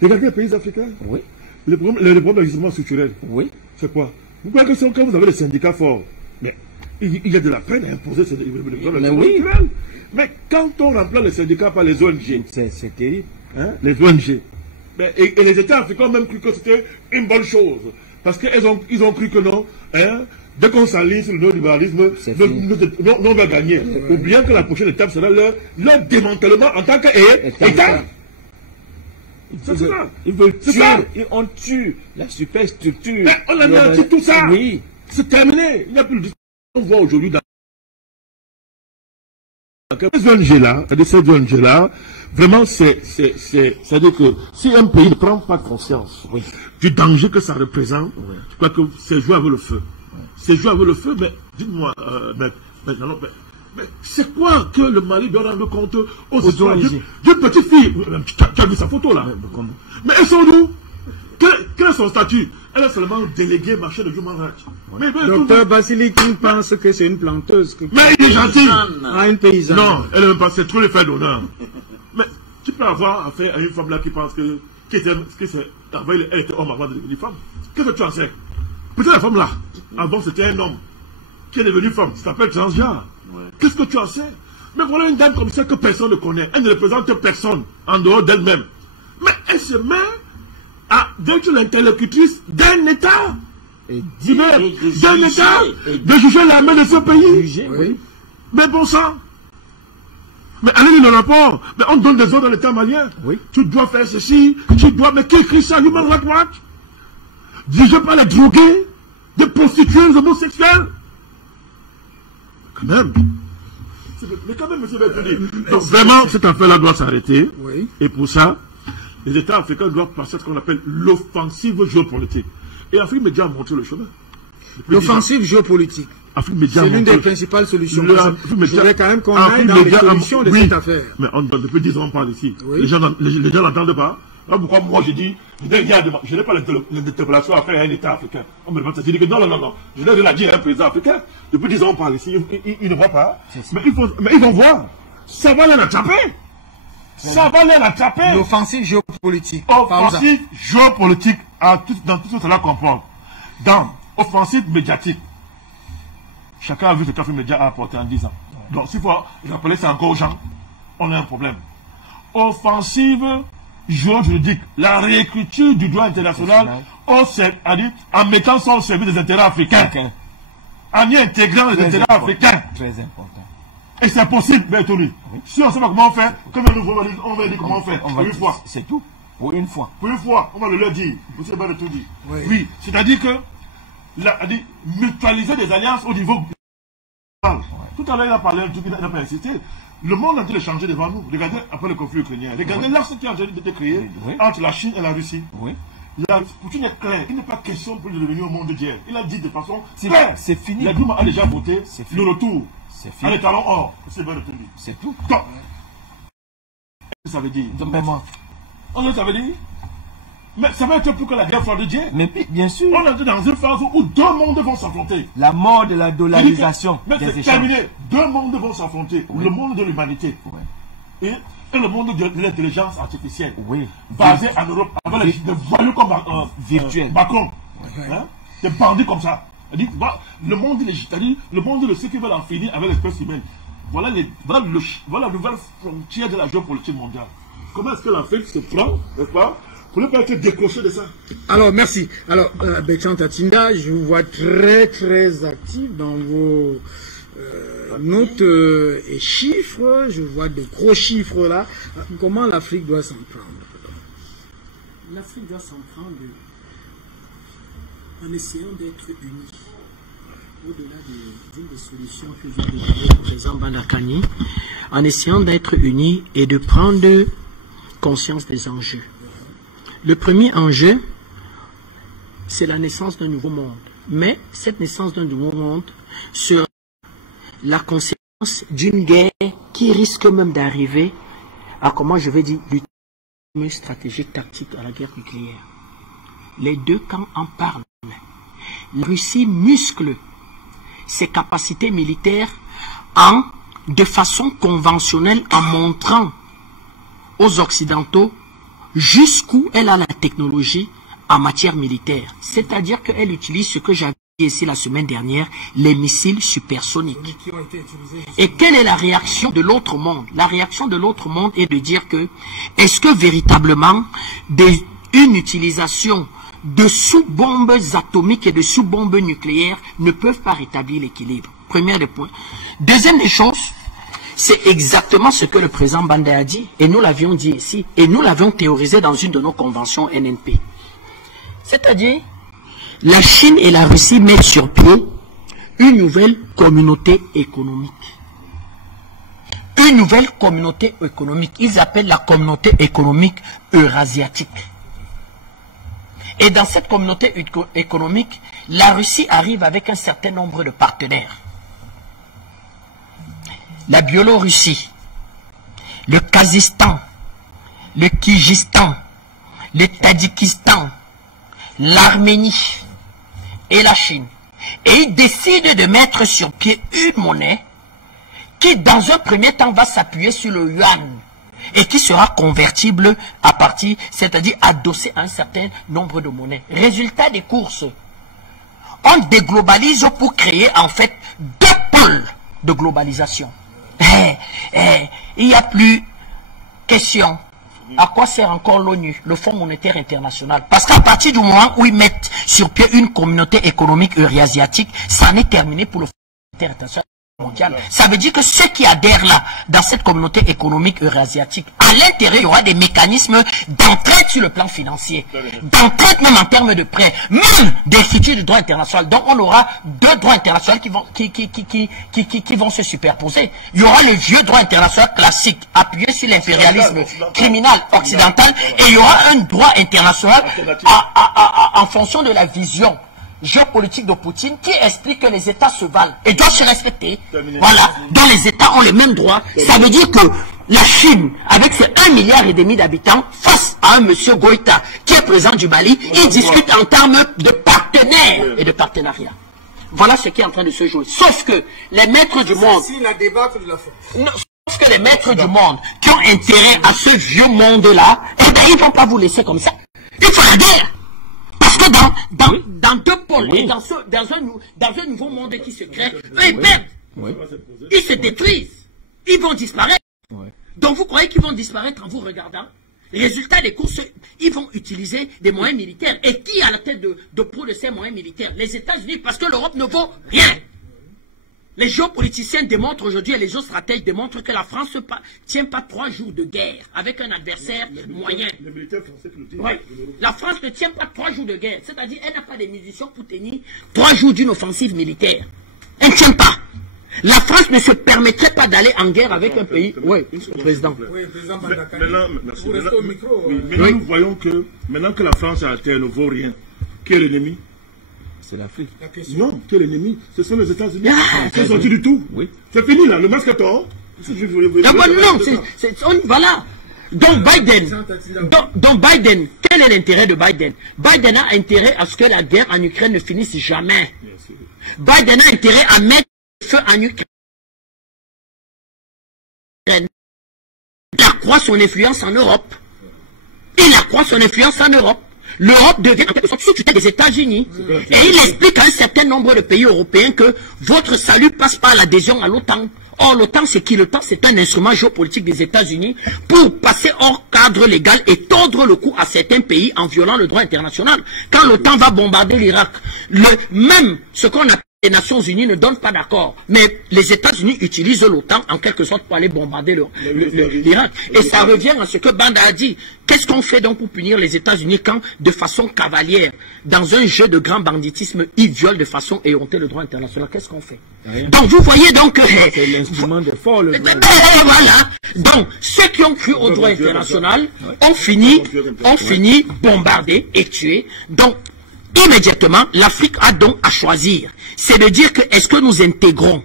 Regardez les pays africains. Oui. Les problèmes d'ajustement structurel. Oui. C'est quoi? Vous croyez que quand vous avez des syndicats forts, mais il y a de la peine à imposer ces problèmes structurels. Mais quand on remplace les syndicats par les ONG, c'est terrible. Hein? Les ONG. Et les États africains ont même cru que c'était une bonne chose. Parce qu'ils ont cru que non. Hein? Dès qu'on s'aligne sur le néolibéralisme, on va gagner. Ou bien que la prochaine étape sera leur démantèlement en tant qu'État. C'est ça. Ils veulent tuer. On tue la superstructure. Mais on anéantit tout ça. Oui. C'est terminé. Il n'y a plus de discussion. On voit aujourd'hui dans ces ONG-là, ces ONG-là, vraiment, c'est-à-dire que si un pays ne prend pas conscience du danger que ça représente, je crois que c'est jouer avec le feu. C'est jouer avec le feu, mais dites-moi, mais c'est quoi que le Mali doit rendre compte aux ONG? D'une petite fille, tu as vu sa photo là? Mais elles sont où? Quel est son statut? Elle est seulement déléguée marché de Human Rights. Docteur Basili King pense que c'est une planteuse. Mais il est gentil. Ah, une paysanne. Non, elle n'est même pas, c'est trop le fait d'honneur. Mais tu peux avoir affaire à une femme là qui pense que elle était homme avant de devenir femme. Qu'est-ce que tu en sais? Peut-être la femme là, avant c'était un homme qui est devenu femme. Ça s'appelle transgenre. Qu'est-ce que tu en sais? Mais voilà une dame comme ça que personne ne connaît. Elle ne représente personne en dehors d'elle-même. Mais elle se met à d'être l'interlocutrice d'un État. D'un État. De juger l'armée de ce pays. Oui. Mais bon sang. Mais allez lire le rapport. Mais on donne des ordres à l'État malien. Oui. Tu dois faire ceci. Tu dois. Mais qui écrit ça? Human Rights Watch? Dirigé par les drogués, des prostituées, des homosexuels. Quand même. Mais quand même, M. Berretundi. Donc vraiment, cette affaire-là doit s'arrêter. Oui. Et pour ça, les États africains doivent passer à ce qu'on appelle l'offensive géopolitique. Et Afrique Média a montré le chemin. L'offensive géopolitique. C'est l'une des principales solutions. Je voudrais quand même qu'on aille dans les solutions de cette affaire. Mais depuis 10 ans, on parle ici. Oui. Les gens n'entendent pas. Alors pourquoi moi j'ai dit, je n'ai pas l'interpellation à faire à un État africain. On me demande ça, je dis que non. Je n'ai rien à dire à un président africain. Depuis 10 ans, on parle ici. Ils ne voient pas. Mais ils vont voir. Ça va les rattraper. Ça va les rattraper. L'offensive géopolitique. Offensive géopolitique dans tout ce que cela comporte. Dans offensive médiatique. Chacun a vu ce qu'Afrique Média a apporté en 10 ans. Donc s'il faut rappeler ça encore aux gens, on a un problème. Offensive juridique, la réécriture du droit international en mettant ça au service des intérêts africains. En y intégrant les intérêts africains. Très important. Et c'est possible, Berretundi. Oui. Si on ne sait pas comment on fait, comme on va dire comment on fait. Pour une fois. C'est tout. Pour une fois. Pour une fois, on va le leur dire. M. Berretundi. Oui. C'est-à-dire que mutualiser des alliances au niveau global. Tout à l'heure, il a parlé un truc, il n'a pas insisté. Le monde a dû le changer devant nous. Regardez après le conflit ukrainien. Regardez l'axe qui a été créé entre la Chine et la Russie. Poutine est clair. Il n'est pas question pour lui de venir au monde de guerre. Il a dit de façon claire. C'est fini. La Douma a déjà voté le retour. C'est fini. Les talons or. C'est bien retenu. C'est tout. Donc, ça veut dire. Ça veut dire. Mais ça va être pour que la guerre soit de Dieu. Mais bien sûr. On est dans une phase où deux mondes vont s'affronter. La mort de la dollarisation. Mais c'est terminé. Deux mondes vont s'affronter. Le monde de l'humanité et le monde de l'intelligence artificielle. Basé en Europe avec des voyous comme virtuels. Macron. Des bandits comme ça. Le monde de ceux qui veulent en finir avec l'espèce humaine. Voilà la nouvelle frontière de la géopolitique mondiale. Comment est-ce que l'Afrique se prend, n'est-ce pas, pour ne pas être décroché de ça? Alors, merci. Alors, Bertrand Tatinda, je vous vois très, très actif dans vos notes et chiffres. Je vois de gros chiffres là. Comment l'Afrique doit s'en prendre? L'Afrique doit s'en prendre en essayant d'être unie. Au-delà d'une des solutions que vient de donner le président Bandakani, en essayant d'être unis et de prendre conscience des enjeux. Le premier enjeu, c'est la naissance d'un nouveau monde. Mais cette naissance d'un nouveau monde sera la conséquence d'une guerre qui risque même d'arriver à, comment je vais dire, l'utilisation stratégique tactique à la guerre nucléaire. Les deux camps en parlent. La Russie muscle ses capacités militaires de façon conventionnelle en montrant aux Occidentaux jusqu'où elle a la technologie en matière militaire. C'est-à-dire qu'elle utilise ce que j'avais dit ici la semaine dernière, les missiles supersoniques. Et quelle est la réaction de l'autre monde? La réaction de l'autre monde est de dire que, est-ce que véritablement une utilisation de sous-bombes atomiques et de sous-bombes nucléaires ne peuvent pas rétablir l'équilibre? Premier des points. Deuxième des choses, c'est exactement ce que le président Bandé a dit, et nous l'avions dit ici, et nous l'avions théorisé dans une de nos conventions NNP. C'est-à-dire, la Chine et la Russie mettent sur pied une nouvelle communauté économique. Une nouvelle communauté économique. Ils appellent la communauté économique eurasiatique. Et dans cette communauté économique, la Russie arrive avec un certain nombre de partenaires. La Biélorussie, le Kazakhstan, le Kyrgyzstan, le Tadjikistan, l'Arménie et la Chine. Et ils décident de mettre sur pied une monnaie qui, dans un premier temps, va s'appuyer sur le yuan et qui sera convertible à partir, c'est-à-dire adossé à un certain nombre de monnaies. Résultat des courses, on déglobalise pour créer en fait deux pôles de globalisation. Il n'y a plus question. À quoi sert encore l'ONU, le Fonds monétaire international? Parce qu'à partir du moment où ils mettent sur pied une communauté économique eurasiatique, ça en est terminé pour le Fonds monétaire international mondial. Ça veut dire que ceux qui adhèrent là, dans cette communauté économique eurasiatique, à l'intérieur, il y aura des mécanismes d'entraide sur le plan financier, d'entraide même en termes de prêts, même d'écriture du droit international. Donc on aura deux droits internationaux qui vont se superposer. Il y aura le vieux droit international classique, appuyé sur l'impérialisme criminel occidental, et il y aura un droit international en fonction de la vision géopolitique de Poutine qui explique que les États se valent et doivent se respecter. Voilà, dont les États ont les mêmes droits. Ça veut dire que la Chine, avec ses 1,5 milliard d'habitants, face à un monsieur Goïta qui est président du Mali, ils discutent en termes de partenaires et de partenariat. Voilà ce qui est en train de se jouer. Sauf que les maîtres du monde... Sauf que les maîtres du monde qui ont intérêt à ce vieux monde-là, eh bien, ils ne vont pas vous laisser comme ça. Il faut la guerre. Parce que dans deux pôles, et dans un nouveau monde qui se crée, eux ils perdent. Ils se détruisent. Ils vont disparaître. Donc vous croyez qu'ils vont disparaître en vous regardant? Résultat des courses, ils vont utiliser des moyens militaires. Et qui est à la tête de pro de ces moyens militaires? Les États-Unis, parce que l'Europe ne vaut rien. Les géopoliticiens démontrent aujourd'hui, et les géostratèges démontrent que la France ne tient pas 3 jours de guerre avec un adversaire moyen. La France ne tient pas 3 jours de guerre. C'est-à-dire qu'elle n'a pas de munitions pour tenir 3 jours d'une offensive militaire. Elle ne tient pas. La France ne se permettrait pas d'aller en guerre avec un pays. Oui, président. Oui, président Bandakani. Maintenant, merci. Vous restez au micro. Oui, maintenant, nous voyons que maintenant que la France à terre ne vaut rien, qui est l'ennemi? C'est l'Afrique. Non, qui est l'ennemi? Ce sont les États-Unis. Ils sont sortis du tout. Oui. C'est fini là, le masque est tort. D'abord, non, voilà. Donc Biden, quel est l'intérêt de Biden? Biden a intérêt à ce que la guerre en Ukraine ne finisse jamais. Biden a intérêt à mettre feu en Ukraine. Il accroît son influence en Europe. Il accroît son influence en Europe. L'Europe devient en quelque sorte sous tutelle des États-Unis. Et il explique à un certain nombre de pays européens que votre salut passe par l'adhésion à l'OTAN. Or, l'OTAN, c'est qui? L'OTAN, c'est un instrument géopolitique des États-Unis pour passer hors cadre légal et tordre le cou à certains pays en violant le droit international. Quand l'OTAN va bombarder l'Irak, même ce qu'on appelle les Nations Unies ne donnent pas d'accord. Mais les États-Unis utilisent l'OTAN en quelque sorte pour aller bombarder l'Irak. Et ça revient à ce que Banda a dit. Qu'est-ce qu'on fait donc pour punir les États-Unis quand, de façon cavalière, dans un jeu de grand banditisme, ils violent de façon éhontée le droit international? Qu'est-ce qu'on fait? Donc vous voyez donc... C'est l'instrument de fort, le droit. Voilà. Donc, ceux qui ont cru au droit international ont fini bombardés et tués. Donc, immédiatement, l'Afrique a donc à choisir. C'est de dire que est-ce que nous intégrons,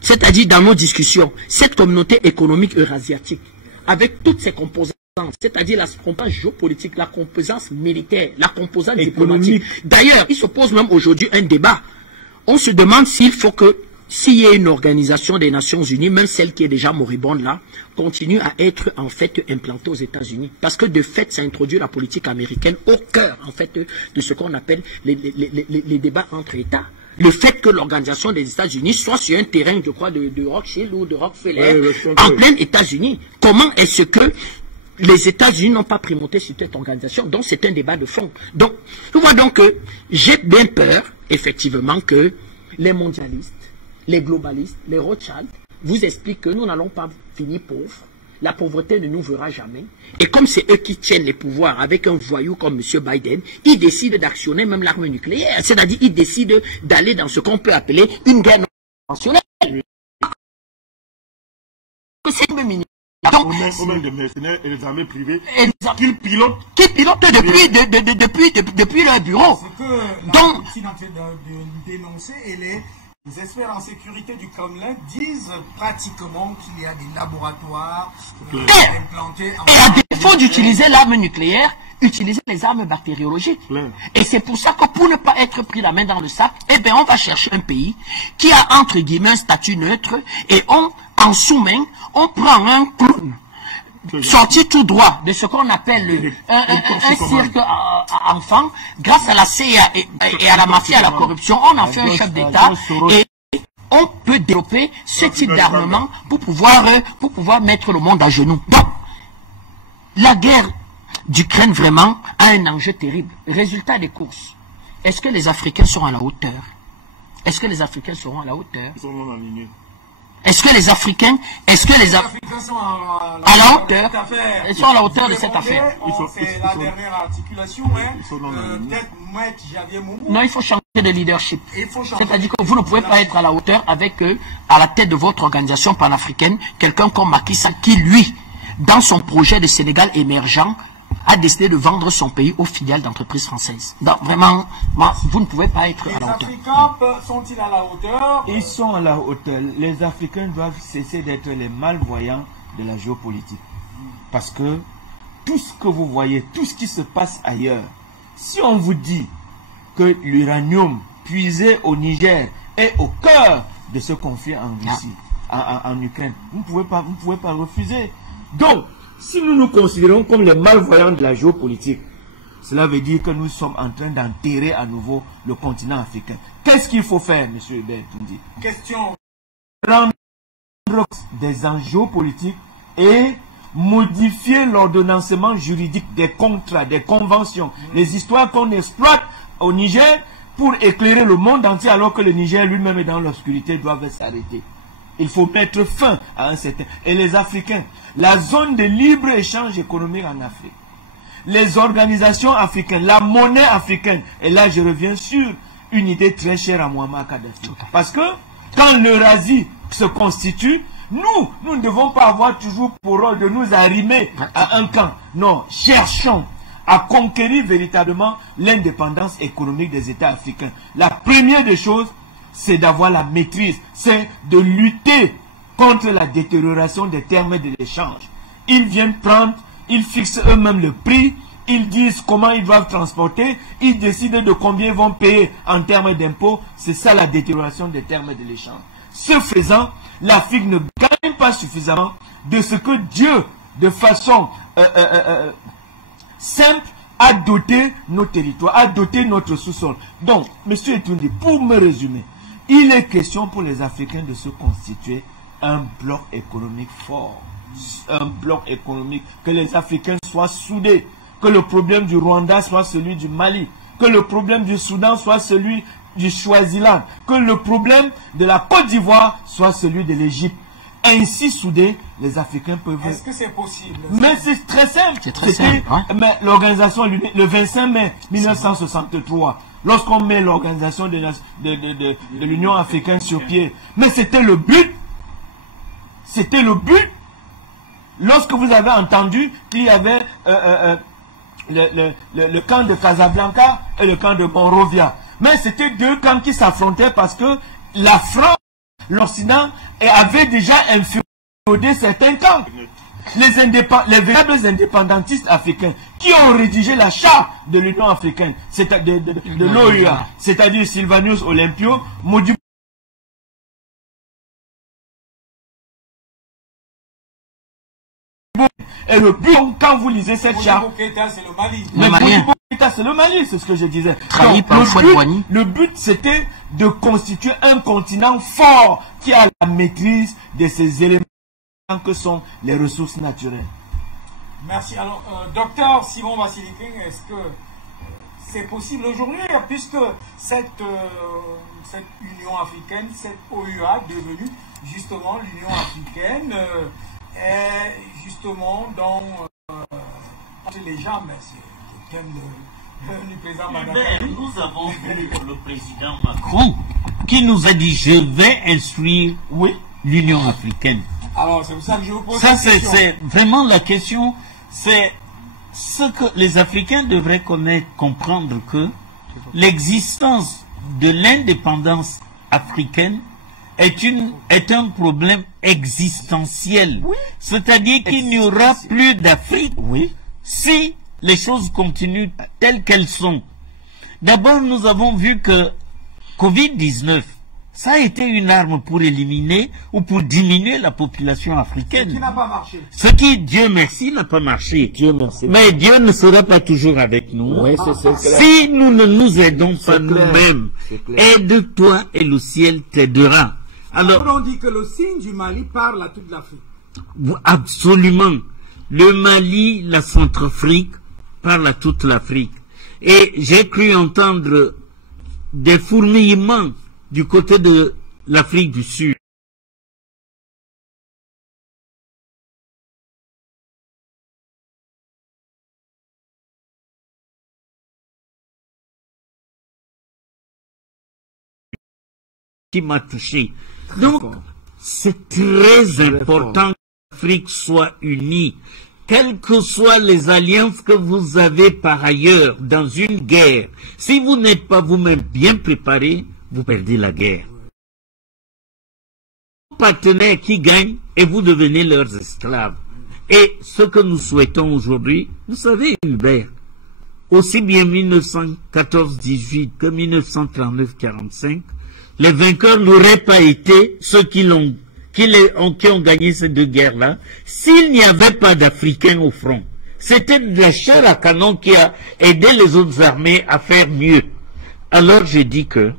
c'est-à-dire dans nos discussions, cette communauté économique eurasiatique, avec toutes ses composantes, c'est-à-dire la composante géopolitique, la composante militaire, la composante diplomatique. D'ailleurs, il se pose même aujourd'hui un débat. On se demande s'il faut que, s'il y ait une organisation des Nations Unies, même celle qui est déjà moribonde là, continue à être en fait implantée aux États-Unis. Parce que de fait, ça introduit la politique américaine au cœur en fait de ce qu'on appelle les débats entre États. Le fait que l'organisation des États-Unis soit sur un terrain, je crois, de Rothschild ou de Rockefeller, en plein États-Unis. Comment est-ce que les États-Unis n'ont pas primauté sur cette organisation? Donc c'est un débat de fond. Donc, je vois donc que j'ai bien peur, effectivement, que les mondialistes, les globalistes, les Rothschild, vous expliquent que nous n'allons pas finir pauvres. La pauvreté ne nous verra jamais. Et comme c'est eux qui tiennent les pouvoirs avec un voyou comme M. Biden, ils décident d'actionner même l'arme nucléaire. C'est-à-dire ils décident d'aller dans ce qu'on peut appeler une guerre non conventionnelle. C'est au même des mercenaires et les armées privées qu'ils pilotent. Qui pilotent depuis leur bureau. Donc, ce que de dénoncer et les experts en sécurité du Kremlin disent pratiquement qu'il y a des laboratoires implantés en... Et à défaut d'utiliser l'arme nucléaire, utiliser les armes bactériologiques. Et c'est pour ça que pour ne pas être pris la main dans le sac, eh bien on va chercher un pays qui a entre guillemets un statut neutre et en sous-main, on prend un clown sorti tout droit de ce qu'on appelle un cirque à enfants, grâce à la CIA et à la mafia, à la corruption, on en fait un chef d'État et on peut développer ce type d'armement pour pouvoir mettre le monde à genoux. Donc, la guerre d'Ukraine vraiment a un enjeu terrible. Résultat des courses. Est-ce que les Africains seront à la hauteur? Est-ce que les Africains seront à la hauteur? Ils sont non alignés. Est-ce que les Africains sont à la hauteur? Ils sont à la hauteur de cette affaire. C'est la dernière articulation. Non, il faut changer de leadership. C'est-à-dire que vous ne pouvez pas être à la hauteur avec à la tête de votre organisation panafricaine, quelqu'un comme Macky Sall qui, lui, dans son projet de Sénégal émergent, a décidé de vendre son pays aux filiales d'entreprises françaises. Donc vraiment, vous ne pouvez pas être à la hauteur. Les Africains sont-ils à la hauteur? Ils sont à la hauteur. Les Africains doivent cesser d'être les malvoyants de la géopolitique. Parce que tout ce que vous voyez, tout ce qui se passe ailleurs, si on vous dit que l'uranium puisé au Niger est au cœur de ce conflit en Russie, en Ukraine, vous ne pouvez pas refuser. Donc, si nous nous considérons comme les malvoyants de la géopolitique, cela veut dire que nous sommes en train d'enterrer à nouveau le continent africain. Qu'est-ce qu'il faut faire, M. Hubert Toundi? Question. Prendre des enjeux politiques et modifier l'ordonnancement juridique des contrats, des conventions, les histoires qu'on exploite au Niger pour éclairer le monde entier alors que le Niger lui-même est dans l'obscurité, doivent s'arrêter. Il faut mettre fin à un certain... Et les Africains, la zone de libre-échange économique en Afrique, les organisations africaines, la monnaie africaine, et là je reviens sur une idée très chère à Muammar Kadhafi. Parce que quand l'Eurasie se constitue, nous ne devons pas avoir toujours pour rôle de nous arrimer à un camp. Non, cherchons à conquérir véritablement l'indépendance économique des États africains. La première des choses, c'est d'avoir la maîtrise, c'est de lutter contre la détérioration des termes de l'échange. Ils viennent prendre, ils fixent eux-mêmes le prix, ils disent comment ils doivent transporter, ils décident de combien ils vont payer en termes d'impôts. C'est ça la détérioration des termes de l'échange. Ce faisant, l'Afrique ne gagne pas suffisamment de ce que Dieu, de façon simple, a doté nos territoires, a doté notre sous-sol. Donc, M. Etoundi, pour me résumer, il est question pour les Africains de se constituer un bloc économique fort. Un bloc économique, que les Africains soient soudés, que le problème du Rwanda soit celui du Mali, que le problème du Soudan soit celui du Swaziland, que le problème de la Côte d'Ivoire soit celui de l'Égypte. Ainsi soudés, les Africains peuvent... Est-ce que c'est possible? Mais c'est très simple. C'est très simple. Hein? Mais l'organisation, le 25 mai 1963, lorsqu'on met l'organisation de l'Union africaine sur pied, mais c'était le but. C'était le but. Lorsque vous avez entendu qu'il y avait le camp de Casablanca et le camp de Monrovia. Mais c'était deux camps qui s'affrontaient parce que la France, l'Occident, avait déjà inféodé certains camps. Les véritables indépendantistes africains qui ont rédigé la charte de l'Union africaine, de l'OUA, c'est-à-dire Sylvanus Olympio, Modibo. Et le but, quand vous lisez cette charte, c'est le Mali. C'est le Mali, c'est ce que je disais. Donc, le but, c'était de constituer un continent fort qui a la maîtrise de ces éléments que sont les ressources naturelles. Merci. Alors, docteur Simon Vassiliking, est-ce que c'est possible aujourd'hui, puisque cette Union africaine, cette OUA devenue justement l'Union africaine, est justement dans les jambes, c'est le thème du président Macron. Nous avons vu le président Macron qui nous a dit je vais instruire l'Union africaine. Alors c'est pour ça que je vous pose ça, c'est vraiment la question, c'est ce que les Africains devraient comprendre, que l'existence de l'indépendance africaine est un problème existentiel. C'est-à-dire qu'il n'y aura plus d'Afrique si les choses continuent telles qu'elles sont. D'abord, nous avons vu que Covid-19, ça a été une arme pour éliminer ou pour diminuer la population africaine. Ce qui n'a pas marché. Ce qui, Dieu merci, n'a pas marché. Dieu merci. Mais Dieu ne sera pas toujours avec nous. Oui, si nous ne nous aidons pas nous-mêmes, aide-toi et le ciel t'aidera. Alors, on dit que le signe du Mali parle à toute l'Afrique. Absolument. Le Mali, la Centrafrique, parle à toute l'Afrique. Et j'ai cru entendre des fourmillements du côté de l'Afrique du Sud. Qui m'a touché. Donc, c'est très important que l'Afrique soit unie. Quelles que soient les alliances que vous avez par ailleurs dans une guerre, si vous n'êtes pas vous-même bien préparé, vous perdez la guerre. Partenaires qui gagnent et vous devenez leurs esclaves. Et ce que nous souhaitons aujourd'hui, vous savez, Hubert, aussi bien 1914-18 que 1939-45, les vainqueurs n'auraient pas été ceux qui ont gagné ces deux guerres-là s'il n'y avait pas d'Africains au front. C'était de la chair à canon qui a aidé les autres armées à faire mieux. Alors j'ai dit que,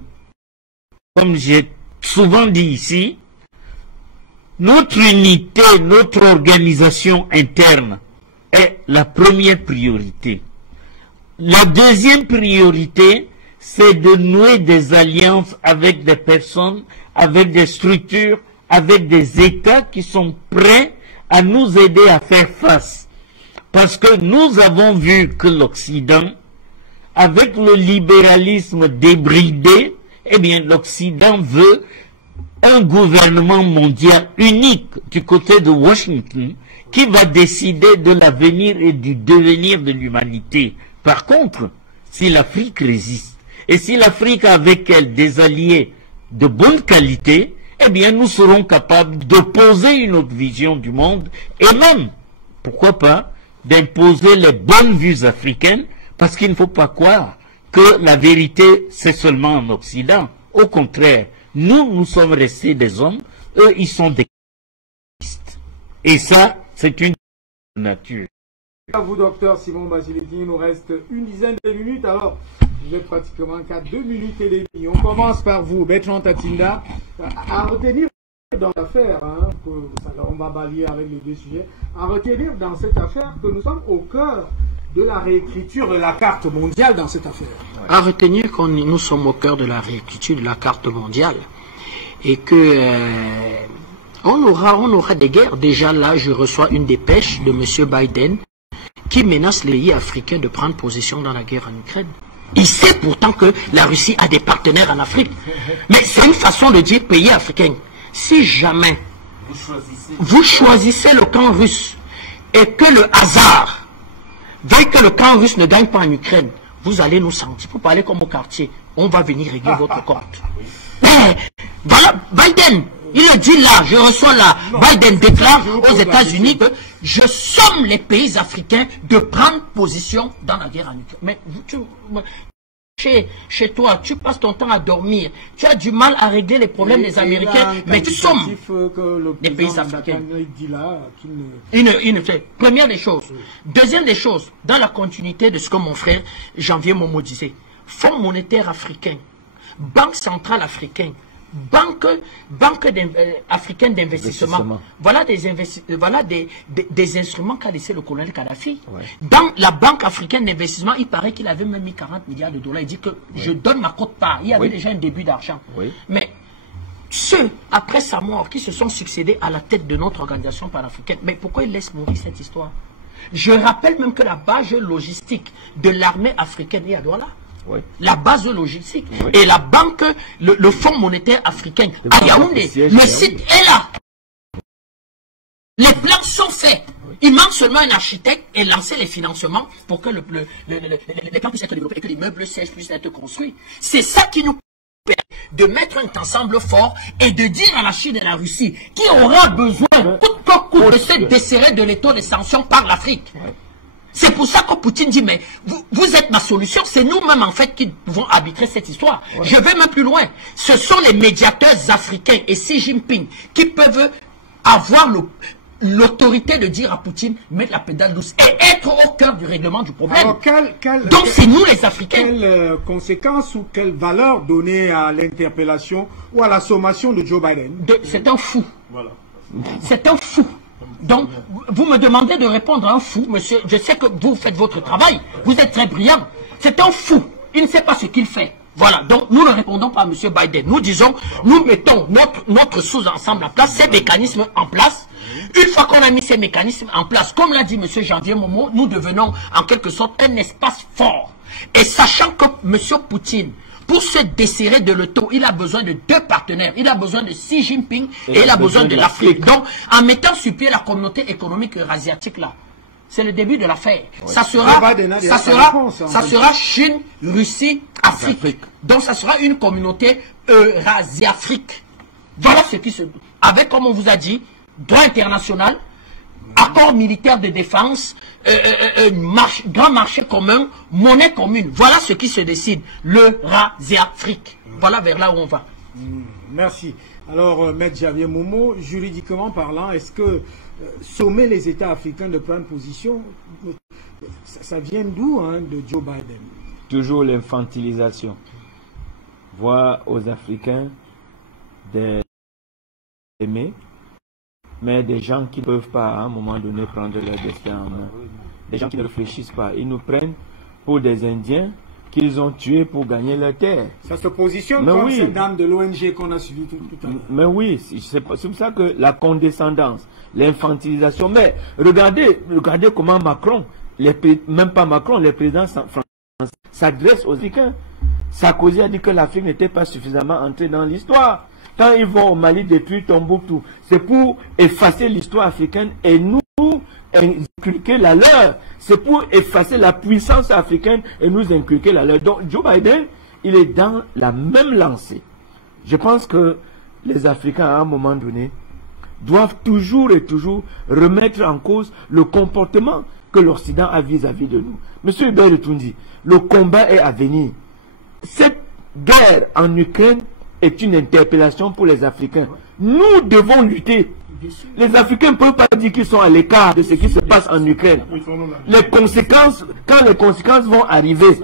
comme j'ai souvent dit ici, notre unité, notre organisation interne est la première priorité. La deuxième priorité, c'est de nouer des alliances avec des personnes, avec des structures, avec des États qui sont prêts à nous aider à faire face. Parce que nous avons vu que l'Occident, avec le libéralisme débridé, eh bien l'Occident veut un gouvernement mondial unique du côté de Washington qui va décider de l'avenir et du devenir de l'humanité. Par contre, si l'Afrique résiste, et si l'Afrique a avec elle des alliés de bonne qualité, eh bien nous serons capables d'opposer une autre vision du monde, et même, pourquoi pas, d'imposer les bonnes vues africaines, parce qu'il ne faut pas croire que la vérité, c'est seulement en Occident. Au contraire, nous sommes restés des hommes, eux, ils sont des christ. Et ça, c'est une nature. À vous, docteur Simon Basiletti, il nous reste une dizaine de minutes, alors j'ai pratiquement qu'à 2 minutes et demie. On commence par vous, Bertrand Tatinda, à retenir dans l'affaire, hein, on va balayer avec les deux sujets, à retenir dans cette affaire que nous sommes au cœur de la réécriture de la carte mondiale dans cette affaire. À retenir que nous sommes au cœur de la réécriture de la carte mondiale et que on aura des guerres. Déjà là, je reçois une dépêche de M. Biden qui menace les pays africains de prendre position dans la guerre en Ukraine. Il sait pourtant que la Russie a des partenaires en Afrique. Mais c'est une façon de dire pays africain. Si jamais vous choisissez le camp russe et que le hasard veuille que le camp russe ne gagne pas en Ukraine, vous allez nous sentir. Pour parler comme au quartier, on va venir régler votre compte. Voilà, Biden, il le dit là, je reçois là, Biden déclare aux États-Unis que je somme les pays africains de prendre position dans la guerre en Ukraine. Mais chez toi, tu passes ton temps à dormir, tu as du mal à régler les problèmes des Américains, mais tu sommes les pays africains. Première des choses. Deuxième des choses, dans la continuité de ce que mon frère Janvier Momo disait, Fonds monétaire africain, Banque centrale africaine, Banque africaine d'investissement. Voilà des instruments qu'a laissé le colonel Kadhafi. Ouais. Dans la Banque africaine d'investissement, il paraît qu'il avait même mis 40 milliards de dollars. Il dit que je donne ma quote-part. Il y avait déjà un début d'argent. Oui. Mais ceux, après sa mort, qui se sont succédés à la tête de notre organisation panafricaine, mais pourquoi ils laissent mourir cette histoire? Je rappelle même que la base logistique de l'armée africaine est à Douala. Oui. La base logistique et la banque, le Fonds monétaire africain à Yaoundé, le site est là. Les plans sont faits. Il manque seulement un architecte et lancer les financements pour que les plans puissent être développés et que les meubles sièges puissent être construits. C'est ça qui nous permet de mettre un ensemble fort et de dire à la Chine et à la Russie qui aura besoin coûte que coûte de se desserrer de l'étau des sanctions par l'Afrique. C'est pour ça que Poutine dit, mais vous êtes ma solution, c'est nous-mêmes en fait qui devons arbitrer cette histoire. Ouais. Je vais même plus loin. Ce sont les médiateurs africains et Xi Jinping qui peuvent avoir l'autorité de dire à Poutine, mettre la pédale douce et être au cœur du règlement du problème. Alors, donc c'est nous les Africains. Quelles conséquences ou quelle valeur donner à l'interpellation ou à la sommation de Joe Biden? C'est un fou. Voilà. C'est un fou. Donc, vous me demandez de répondre à un fou, monsieur. Je sais que vous faites votre travail. Vous êtes très brillant. C'est un fou. Il ne sait pas ce qu'il fait. Voilà. Donc, nous ne répondons pas à monsieur Biden. Nous disons, nous mettons notre sous-ensemble en place, ces mécanismes en place. Une fois qu'on a mis ces mécanismes en place, comme l'a dit monsieur Janvier Momo, nous devenons en quelque sorte un espace fort. Et sachant que monsieur Poutine, pour se desserrer de l'étau, il a besoin de deux partenaires. Il a besoin de Xi Jinping et il a besoin de l'Afrique. Donc, en mettant sur pied la communauté économique eurasiatique là, c'est le début de l'affaire. Ouais. Ça sera Chine, Russie, Afrique. Donc, ça sera une communauté eurasiatique. Voilà ce qui se... Avec, comme on vous a dit, droit international, accord militaire de défense, grand marché commun, monnaie commune. Voilà ce qui se décide. L'Eurasie-Afrique. Voilà vers là où on va. Merci. Alors, Maître Janvier Momo, juridiquement parlant, est-ce que sommer les États africains de prendre position, ça vient d'où, hein, de Joe Biden? Toujours l'infantilisation. Voir aux Africains des aimés, mais des gens qui ne peuvent pas à un moment donné prendre leur destin en main. Des gens qui ne réfléchissent pas. Ils nous prennent pour des Indiens qu'ils ont tués pour gagner leur terre. Ça se positionne comme cette dame de l'ONG qu'on a suivi tout à l'heure. Mais oui, c'est pour ça que la condescendance, l'infantilisation. Mais regardez comment Macron, même pas Macron, les présidents français s'adressent aux Africains. Sarkozy a dit que l'Afrique n'était pas suffisamment entrée dans l'histoire. quand ils vont au Mali depuis Tombouctou, c'est pour effacer l'histoire africaine et nous inculquer la leur. C'est pour effacer la puissance africaine et nous inculquer la leur. Donc Joe Biden, il est dans la même lancée. Je pense que les Africains, à un moment donné, doivent toujours et toujours remettre en cause le comportement que l'Occident a vis-à-vis de nous. Monsieur Hubert Tundi, le combat est à venir. Cette guerre en Ukraine est une interpellation pour les Africains. Nous devons lutter. Les Africains ne peuvent pas dire qu'ils sont à l'écart de ce qui se passe en Ukraine. Les conséquences, quand les conséquences vont arriver,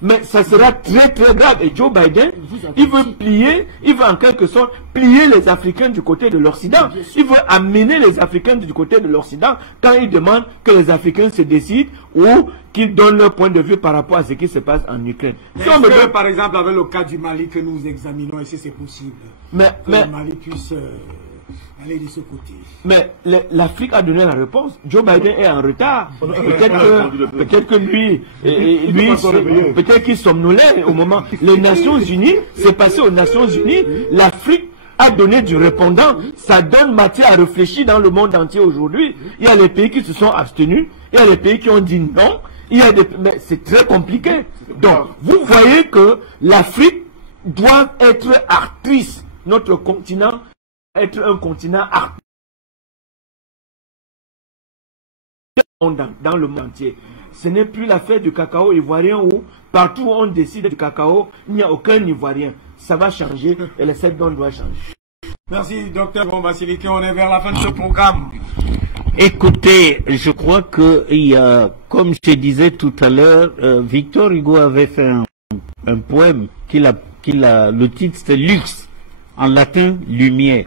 mais ça sera très très grave. Et Joe Biden, il veut plier, il veut en quelque sorte plier les Africains du côté de l'Occident. Il veut amener les Africains du côté de l'Occident quand il demande que les Africains se décident ou qu'ils donnent leur point de vue par rapport à ce qui se passe en Ukraine. Si on me donne par exemple avec le cas du Mali que nous examinons, et si c'est possible, que le Mali puisse aller de ce côté. Mais l'Afrique a donné la réponse. Joe Biden est en retard. Peut-être que lui peut-être qu'il somnolait au moment. Les Nations Unies, c'est passé aux Nations Unies. L'Afrique a donné du répondant. Ça donne matière à réfléchir dans le monde entier aujourd'hui. Il y a les pays qui se sont abstenus. Il y a les pays qui ont dit non. Il y a mais c'est très compliqué. Donc, vous voyez que l'Afrique doit être actrice. Notre continent être un continent actif dans le monde entier. Ce n'est plus l'affaire du cacao ivoirien où partout où on décide du cacao, il n'y a aucun Ivoirien. Ça va changer et le cette donne doit changer. Merci, docteur Bombasilike. On est vers la fin de ce programme. Écoutez, je crois que il y a, comme je disais tout à l'heure, Victor Hugo avait fait un poème le titre c'était Lux, en latin lumière.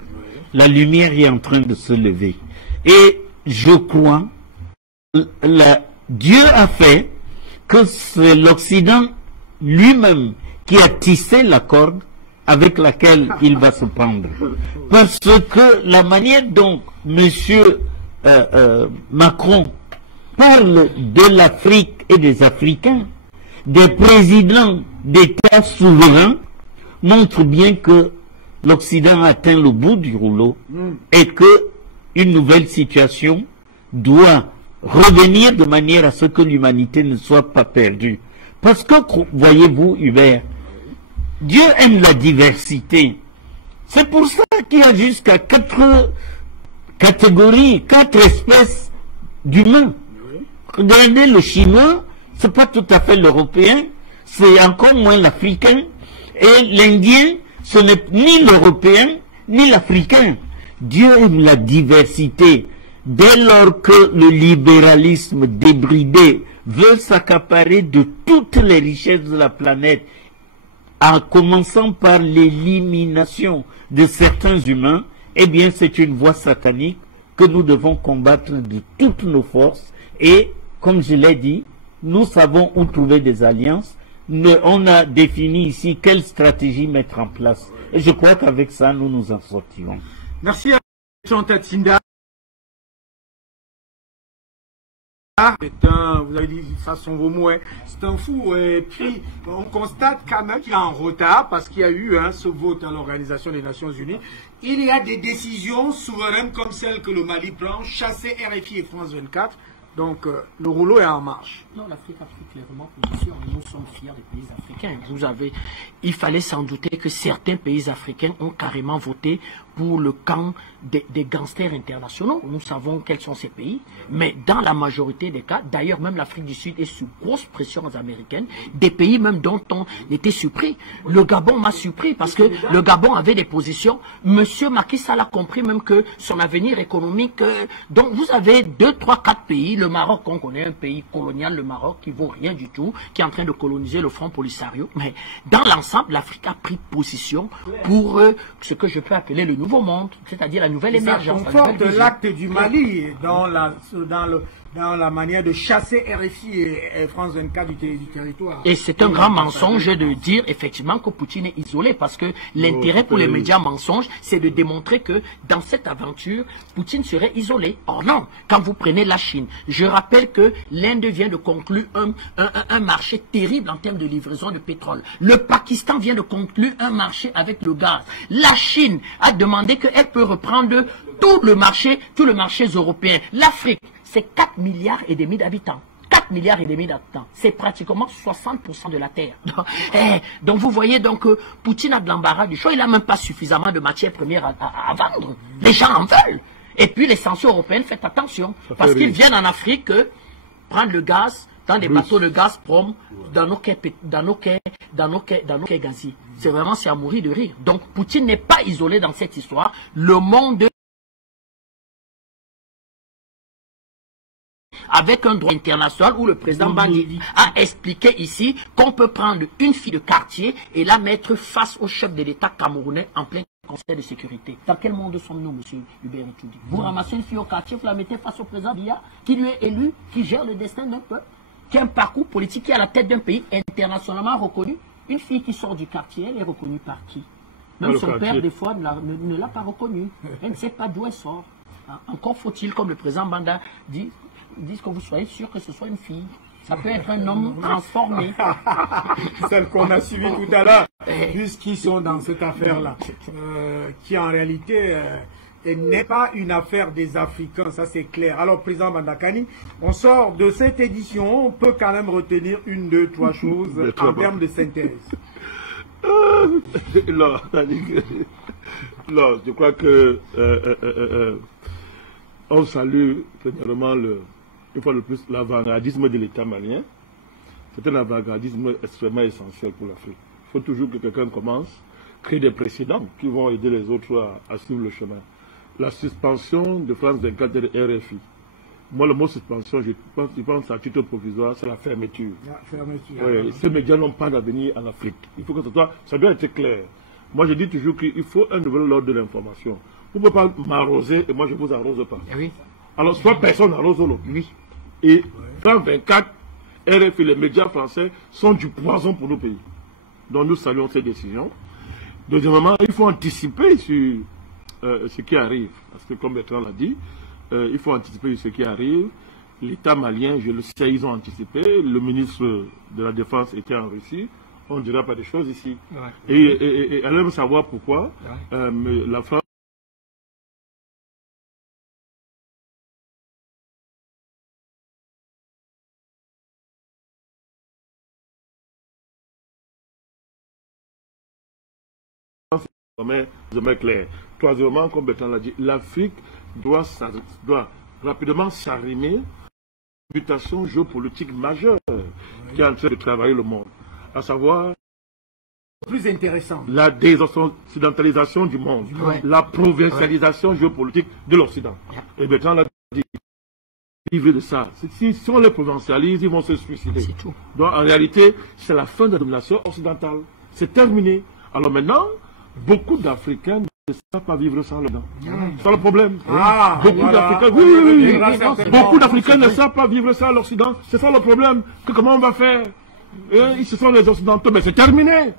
La lumière est en train de se lever. Et je crois, Dieu a fait que c'est l'Occident lui-même qui a tissé la corde avec laquelle il va se pendre. Parce que la manière dont M. Macron parle de l'Afrique et des Africains, des présidents d'États souverains, montre bien que l'Occident a atteint le bout du rouleau et que une nouvelle situation doit revenir de manière à ce que l'humanité ne soit pas perdue. Parce que, voyez-vous, Hubert, Dieu aime la diversité. C'est pour ça qu'il y a jusqu'à 4 catégories, 4 espèces d'humains. Regardez le chinois, c'est pas tout à fait l'européen, c'est encore moins l'africain, et l'indien, ce n'est ni l'Européen, ni l'Africain. Dieu aime la diversité. Dès lors que le libéralisme débridé veut s'accaparer de toutes les richesses de la planète, en commençant par l'élimination de certains humains, eh bien c'est une voie satanique que nous devons combattre de toutes nos forces. Et, comme je l'ai dit, nous savons où trouver des alliances. On a défini ici quelle stratégie mettre en place. Et je crois qu'avec ça, nous nous en sortirons. Merci à Chantatinda. Vous avez dit, ça sont vos mots, c'est un fou. Et puis, on constate quand même qu'il est en retard parce qu'il y a eu ce vote à l'Organisation des Nations Unies. Il y a des décisions souveraines comme celle que le Mali prend, chasser RFI et France 24. Donc, le rouleau est en marche. Non, l'Afrique a pris clairement position et nous sommes fiers des pays africains. Il fallait s'en douter que certains pays africains ont carrément voté pour le camp des gangsters internationaux. Nous savons quels sont ces pays, mais dans la majorité des cas, d'ailleurs même l'Afrique du Sud est sous grosse pression américaine, des pays même dont on était surpris. Le Gabon m'a surpris parce que le Gabon avait des positions. Monsieur Macky Sall a compris même que son avenir économique... donc vous avez 2, 3, 4 pays. Le Maroc, on connaît un pays colonial, le Maroc, qui vaut rien du tout, qui est en train de coloniser le Front Polisario. Mais dans l'ensemble, l'Afrique a pris position pour ce que je peux appeler le nouveau monde, c'est-à-dire la nouvelle émergence. Ça conforte l'acte du Mali dans dans la manière de chasser RFI et France 24 du territoire. Et c'est un grand mensonge de dire effectivement que Poutine est isolé, parce que l'intérêt pour les médias mensonges, c'est de démontrer que dans cette aventure, Poutine serait isolé. Or non, quand vous prenez la Chine, je rappelle que l'Inde vient de conclure un marché terrible en termes de livraison de pétrole. Le Pakistan vient de conclure un marché avec le gaz. La Chine a demandé qu'elle peut reprendre tout le marché européen. L'Afrique, c'est 4,5 milliards d'habitants. 4,5 milliards d'habitants. C'est pratiquement 60% de la terre. Donc vous voyez donc que Poutine a de l'embarras du choix. Il n'a même pas suffisamment de matières premières à vendre. Les gens en veulent. Et puis les sanctions européennes, faites attention. Parce qu'ils viennent en Afrique prendre le gaz dans des bateaux de Gazprom, dans nos quais gaziers. C'est vraiment, c'est à mourir de rire. Donc Poutine n'est pas isolé dans cette histoire. Le monde, avec un droit international où le président Bandi a expliqué ici qu'on peut prendre une fille de quartier et la mettre face au chef de l'État camerounais en plein Conseil de sécurité. Dans quel monde sommes-nous, monsieur Hubert Etoudi? Vous ramassez une fille au quartier, vous la mettez face au président Biya, qui lui est élu, qui gère le destin d'un peuple, qui a un parcours politique, qui est à la tête d'un pays internationalement reconnu. Une fille qui sort du quartier, elle est reconnue par qui? Même son père, des fois, ne l'a pas reconnue. Elle ne sait pas d'où elle sort. Encore faut-il, comme le président Banda dit que vous soyez sûr que ce soit une fille. Ça peut être un homme transformé. Celle qu'on a suivie tout à l'heure, puisqu'ils sont dans cette affaire-là, qui en réalité n'est pas une affaire des Africains, ça c'est clair. Alors, président Bandakani, on sort de cette édition, on peut quand même retenir une, deux, trois choses en termes de synthèse. Non, je crois que on salue premièrement une fois de plus l'avant-gardisme de l'État malien. C'est un avant-gardisme extrêmement essentiel pour l'Afrique. Il faut toujours que quelqu'un commence, créer des précédents qui vont aider les autres à suivre le chemin. La suspension de France 24 et de RFI. Moi, le mot suspension, je pense à titre provisoire, c'est la fermeture. Oui, ces médias n'ont pas d'avenir en Afrique. Il faut que ça doit être clair. Moi, je dis toujours qu'il faut un nouvel ordre de l'information. Vous ne pouvez pas m'arroser et moi, je ne vous arrose pas. Oui. Alors, soit personne arrose l'autre. Oui. Et France 24, RFI, les médias français sont du poison pour nos pays. Donc, nous saluons ces décisions. Deuxièmement, il faut anticiper sur ce qui arrive. Parce que, comme Bertrand l'a dit, il faut anticiper ce qui arrive. L'État malien, je le sais, ils ont anticipé. Le ministre de la Défense était en Russie. On ne dira pas des choses ici. Ouais. Et elle aime savoir pourquoi. Ouais. Mais la France est clair. Troisièmement, comme Bertrand l'a dit, l'Afrique doit rapidement s'arrimer à une mutation géopolitique majeure qui est en train de travailler le monde. À savoir plus intéressant, la désoccidentalisation du monde, la provincialisation géopolitique de l'Occident. Et Bertrand l'a dit, vivre de ça. Si on les provincialise, ils vont se suicider. Donc en réalité, c'est la fin de la domination occidentale. C'est terminé. Alors maintenant, beaucoup d'Africains ne savent pas vivre sans le temps. C'est ça le problème. Beaucoup d'Africains, beaucoup d'Africains ne savent pas vivre sans l'Occident. C'est ça le problème. Comment on va faire? Ce sont les Occidentaux, mais c'est terminé.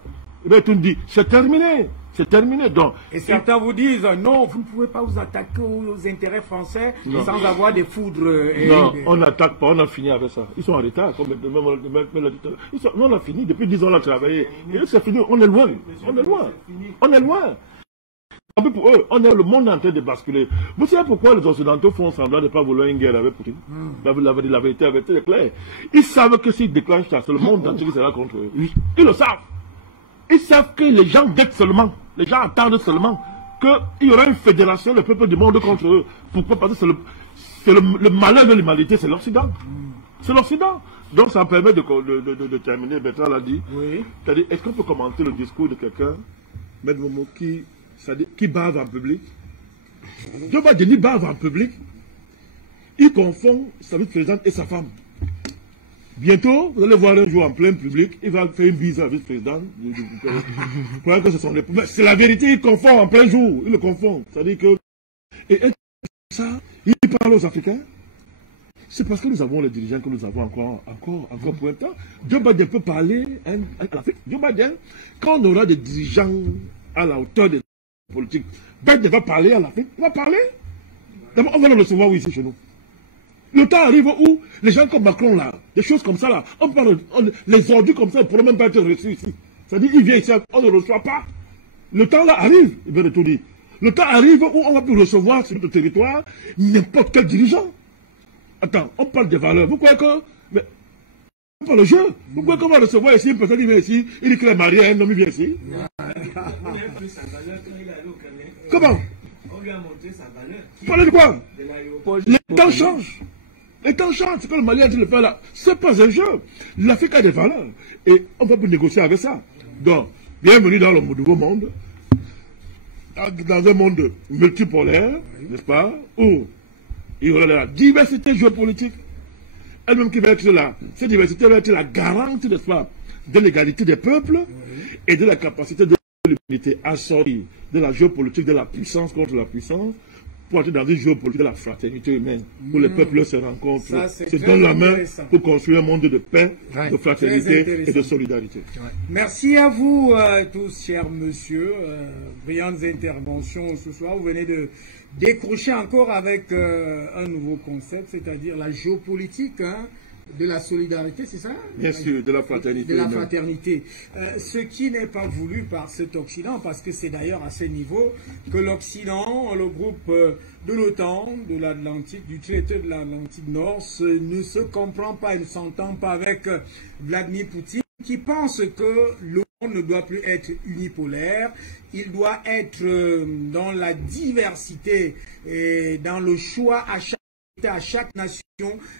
Et bien, tu me dis, c'est terminé. C'est terminé. Donc, et certains vous disent, non, vous ne pouvez pas vous attaquer aux intérêts français sans avoir des foudres. Non, on n'attaque pas, on a fini avec ça. Ils sont en retard. Nous, on a fini. Depuis 10 ans, on a travaillé. Et c'est fini. On est loin. On est loin. On est loin. Pour eux, le monde est en train de basculer. Vous savez pourquoi les Occidentaux font semblant de ne pas vouloir une guerre avec Poutine? La vérité avec eux est claire. Ils savent que s'ils déclenchent ça, c'est le monde entier qui sera contre eux. Oui. Ils le savent. Ils savent que les gens guettent seulement, les gens attendent seulement qu'il y aura une fédération, le peuple du monde contre eux. Pourquoi? Parce que c'est le malheur de l'humanité, c'est l'Occident. C'est l'Occident. Donc ça permet de terminer, Bertrand l'a dit. Oui. C'est-à-dire, est-ce qu'on peut commenter le discours de quelqu'un, Maître Momo, qui bave en public? Joe Biden bave en public. Il confond sa vice-présidente et sa femme. Bientôt, vous allez voir un jour en plein public, il va faire une bise à la vice-présidente. C'est la vérité, il confond en plein jour. Il le confond. C'est-à-dire que. Et ça, il parle aux Africains. C'est parce que nous avons les dirigeants que nous avons encore pour un temps. Joe Biden peut parler à l'Afrique. Joe Biden, quand on aura des dirigeants à la hauteur des politiques, Biden va parler à l'Afrique. Il va parler. D'abord, on va le recevoir ici chez nous. Le temps arrive où les gens comme Macron, là, des choses comme ça, là, les ordures comme ça, ne pourront même pas être reçus ici. C'est-à-dire, il vient ici, on ne le reçoit pas. Le temps là arrive, il veut tout dire. Le temps arrive où on va plus recevoir sur notre territoire n'importe quel dirigeant. Attends, on parle des valeurs. Vous croyez que... Mais... On parle le jeu. Vous croyez qu'on va recevoir ici une personne qui vient ici, il dit qu'il est marié à un homme, il vient ici. Comment? On lui a montré sa valeur. Parlez de quoi? Les temps changent. Les temps changent. Ce que le Mali a dit de faire là, ce n'est pas un jeu. L'Afrique a des valeurs. Et on va plus négocier avec ça. Donc, bienvenue dans le nouveau monde. Dans un monde multipolaire, n'est-ce pas? Où il y aura la diversité géopolitique. Elle-même qui va être là. Cette diversité va être la garante, n'est-ce pas, de l'égalité des peuples et de la capacité de l'humanité à sortir de la géopolitique de la puissance contre la puissance pour être dans une géopolitique de la fraternité humaine, où les peuples se rencontrent, se donnent la main pour construire un monde de paix, de fraternité et de solidarité. Merci à vous tous, chers messieurs. Brillantes interventions ce soir. Vous venez de décrocher encore avec un nouveau concept, c'est-à-dire la géopolitique, hein, de la solidarité, c'est ça? Bien sûr, de la fraternité. De la fraternité. Ce qui n'est pas voulu par cet Occident, parce que c'est d'ailleurs à ce niveau que l'Occident, le groupe de l'OTAN, de l'Atlantique, du traité de l'Atlantique Nord, ne se comprend pas, ne s'entend pas avec Vladimir Poutine, qui pense que le monde ne doit plus être unipolaire, il doit être dans la diversité et dans le choix à chaque nation,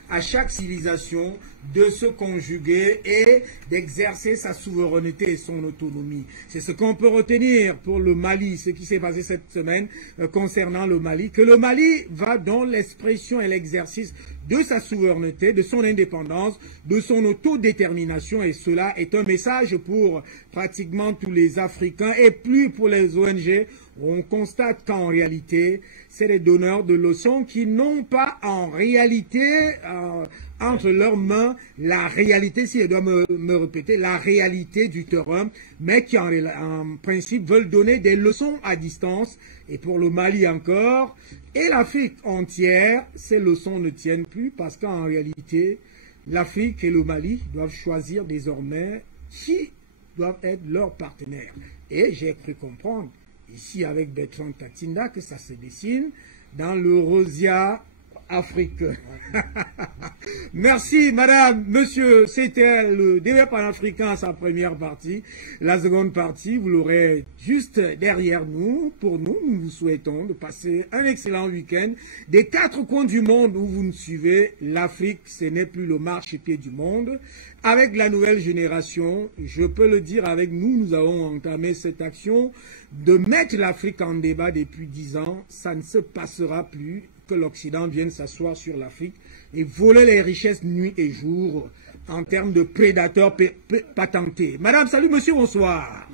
à chaque civilisation, de se conjuguer et d'exercer sa souveraineté et son autonomie. C'est ce qu'on peut retenir pour le Mali, ce qui s'est passé cette semaine concernant le Mali, que le Mali va dans l'expression et l'exercice de sa souveraineté, de son indépendance, de son autodétermination, et cela est un message pour pratiquement tous les Africains et plus pour les ONG. On constate qu'en réalité, c'est les donneurs de leçons qui n'ont pas en réalité entre leurs mains la réalité, si je dois me répéter, la réalité du terrain, mais qui en principe veulent donner des leçons à distance. Et pour le Mali encore, et l'Afrique entière, ces leçons ne tiennent plus parce qu'en réalité, l'Afrique et le Mali doivent choisir désormais qui doivent être leurs partenaires. Et j'ai cru comprendre ici avec Bertrand Tatinda que ça se dessine dans l'Eurosia Afrique. Merci madame, monsieur, c'était le débat panafricain, sa première partie. La seconde partie, vous l'aurez juste derrière nous. Pour nous, nous vous souhaitons de passer un excellent week-end. Des 4 coins du monde où vous nous suivez, l'Afrique, ce n'est plus le marchepied du monde. Avec la nouvelle génération, je peux le dire avec nous, nous avons entamé cette action de mettre l'Afrique en débat depuis 10 ans. Ça ne se passera plus que l'Occident vienne s'asseoir sur l'Afrique et voler les richesses nuit et jour en termes de prédateurs patentés. Madame, salut, monsieur, bonsoir.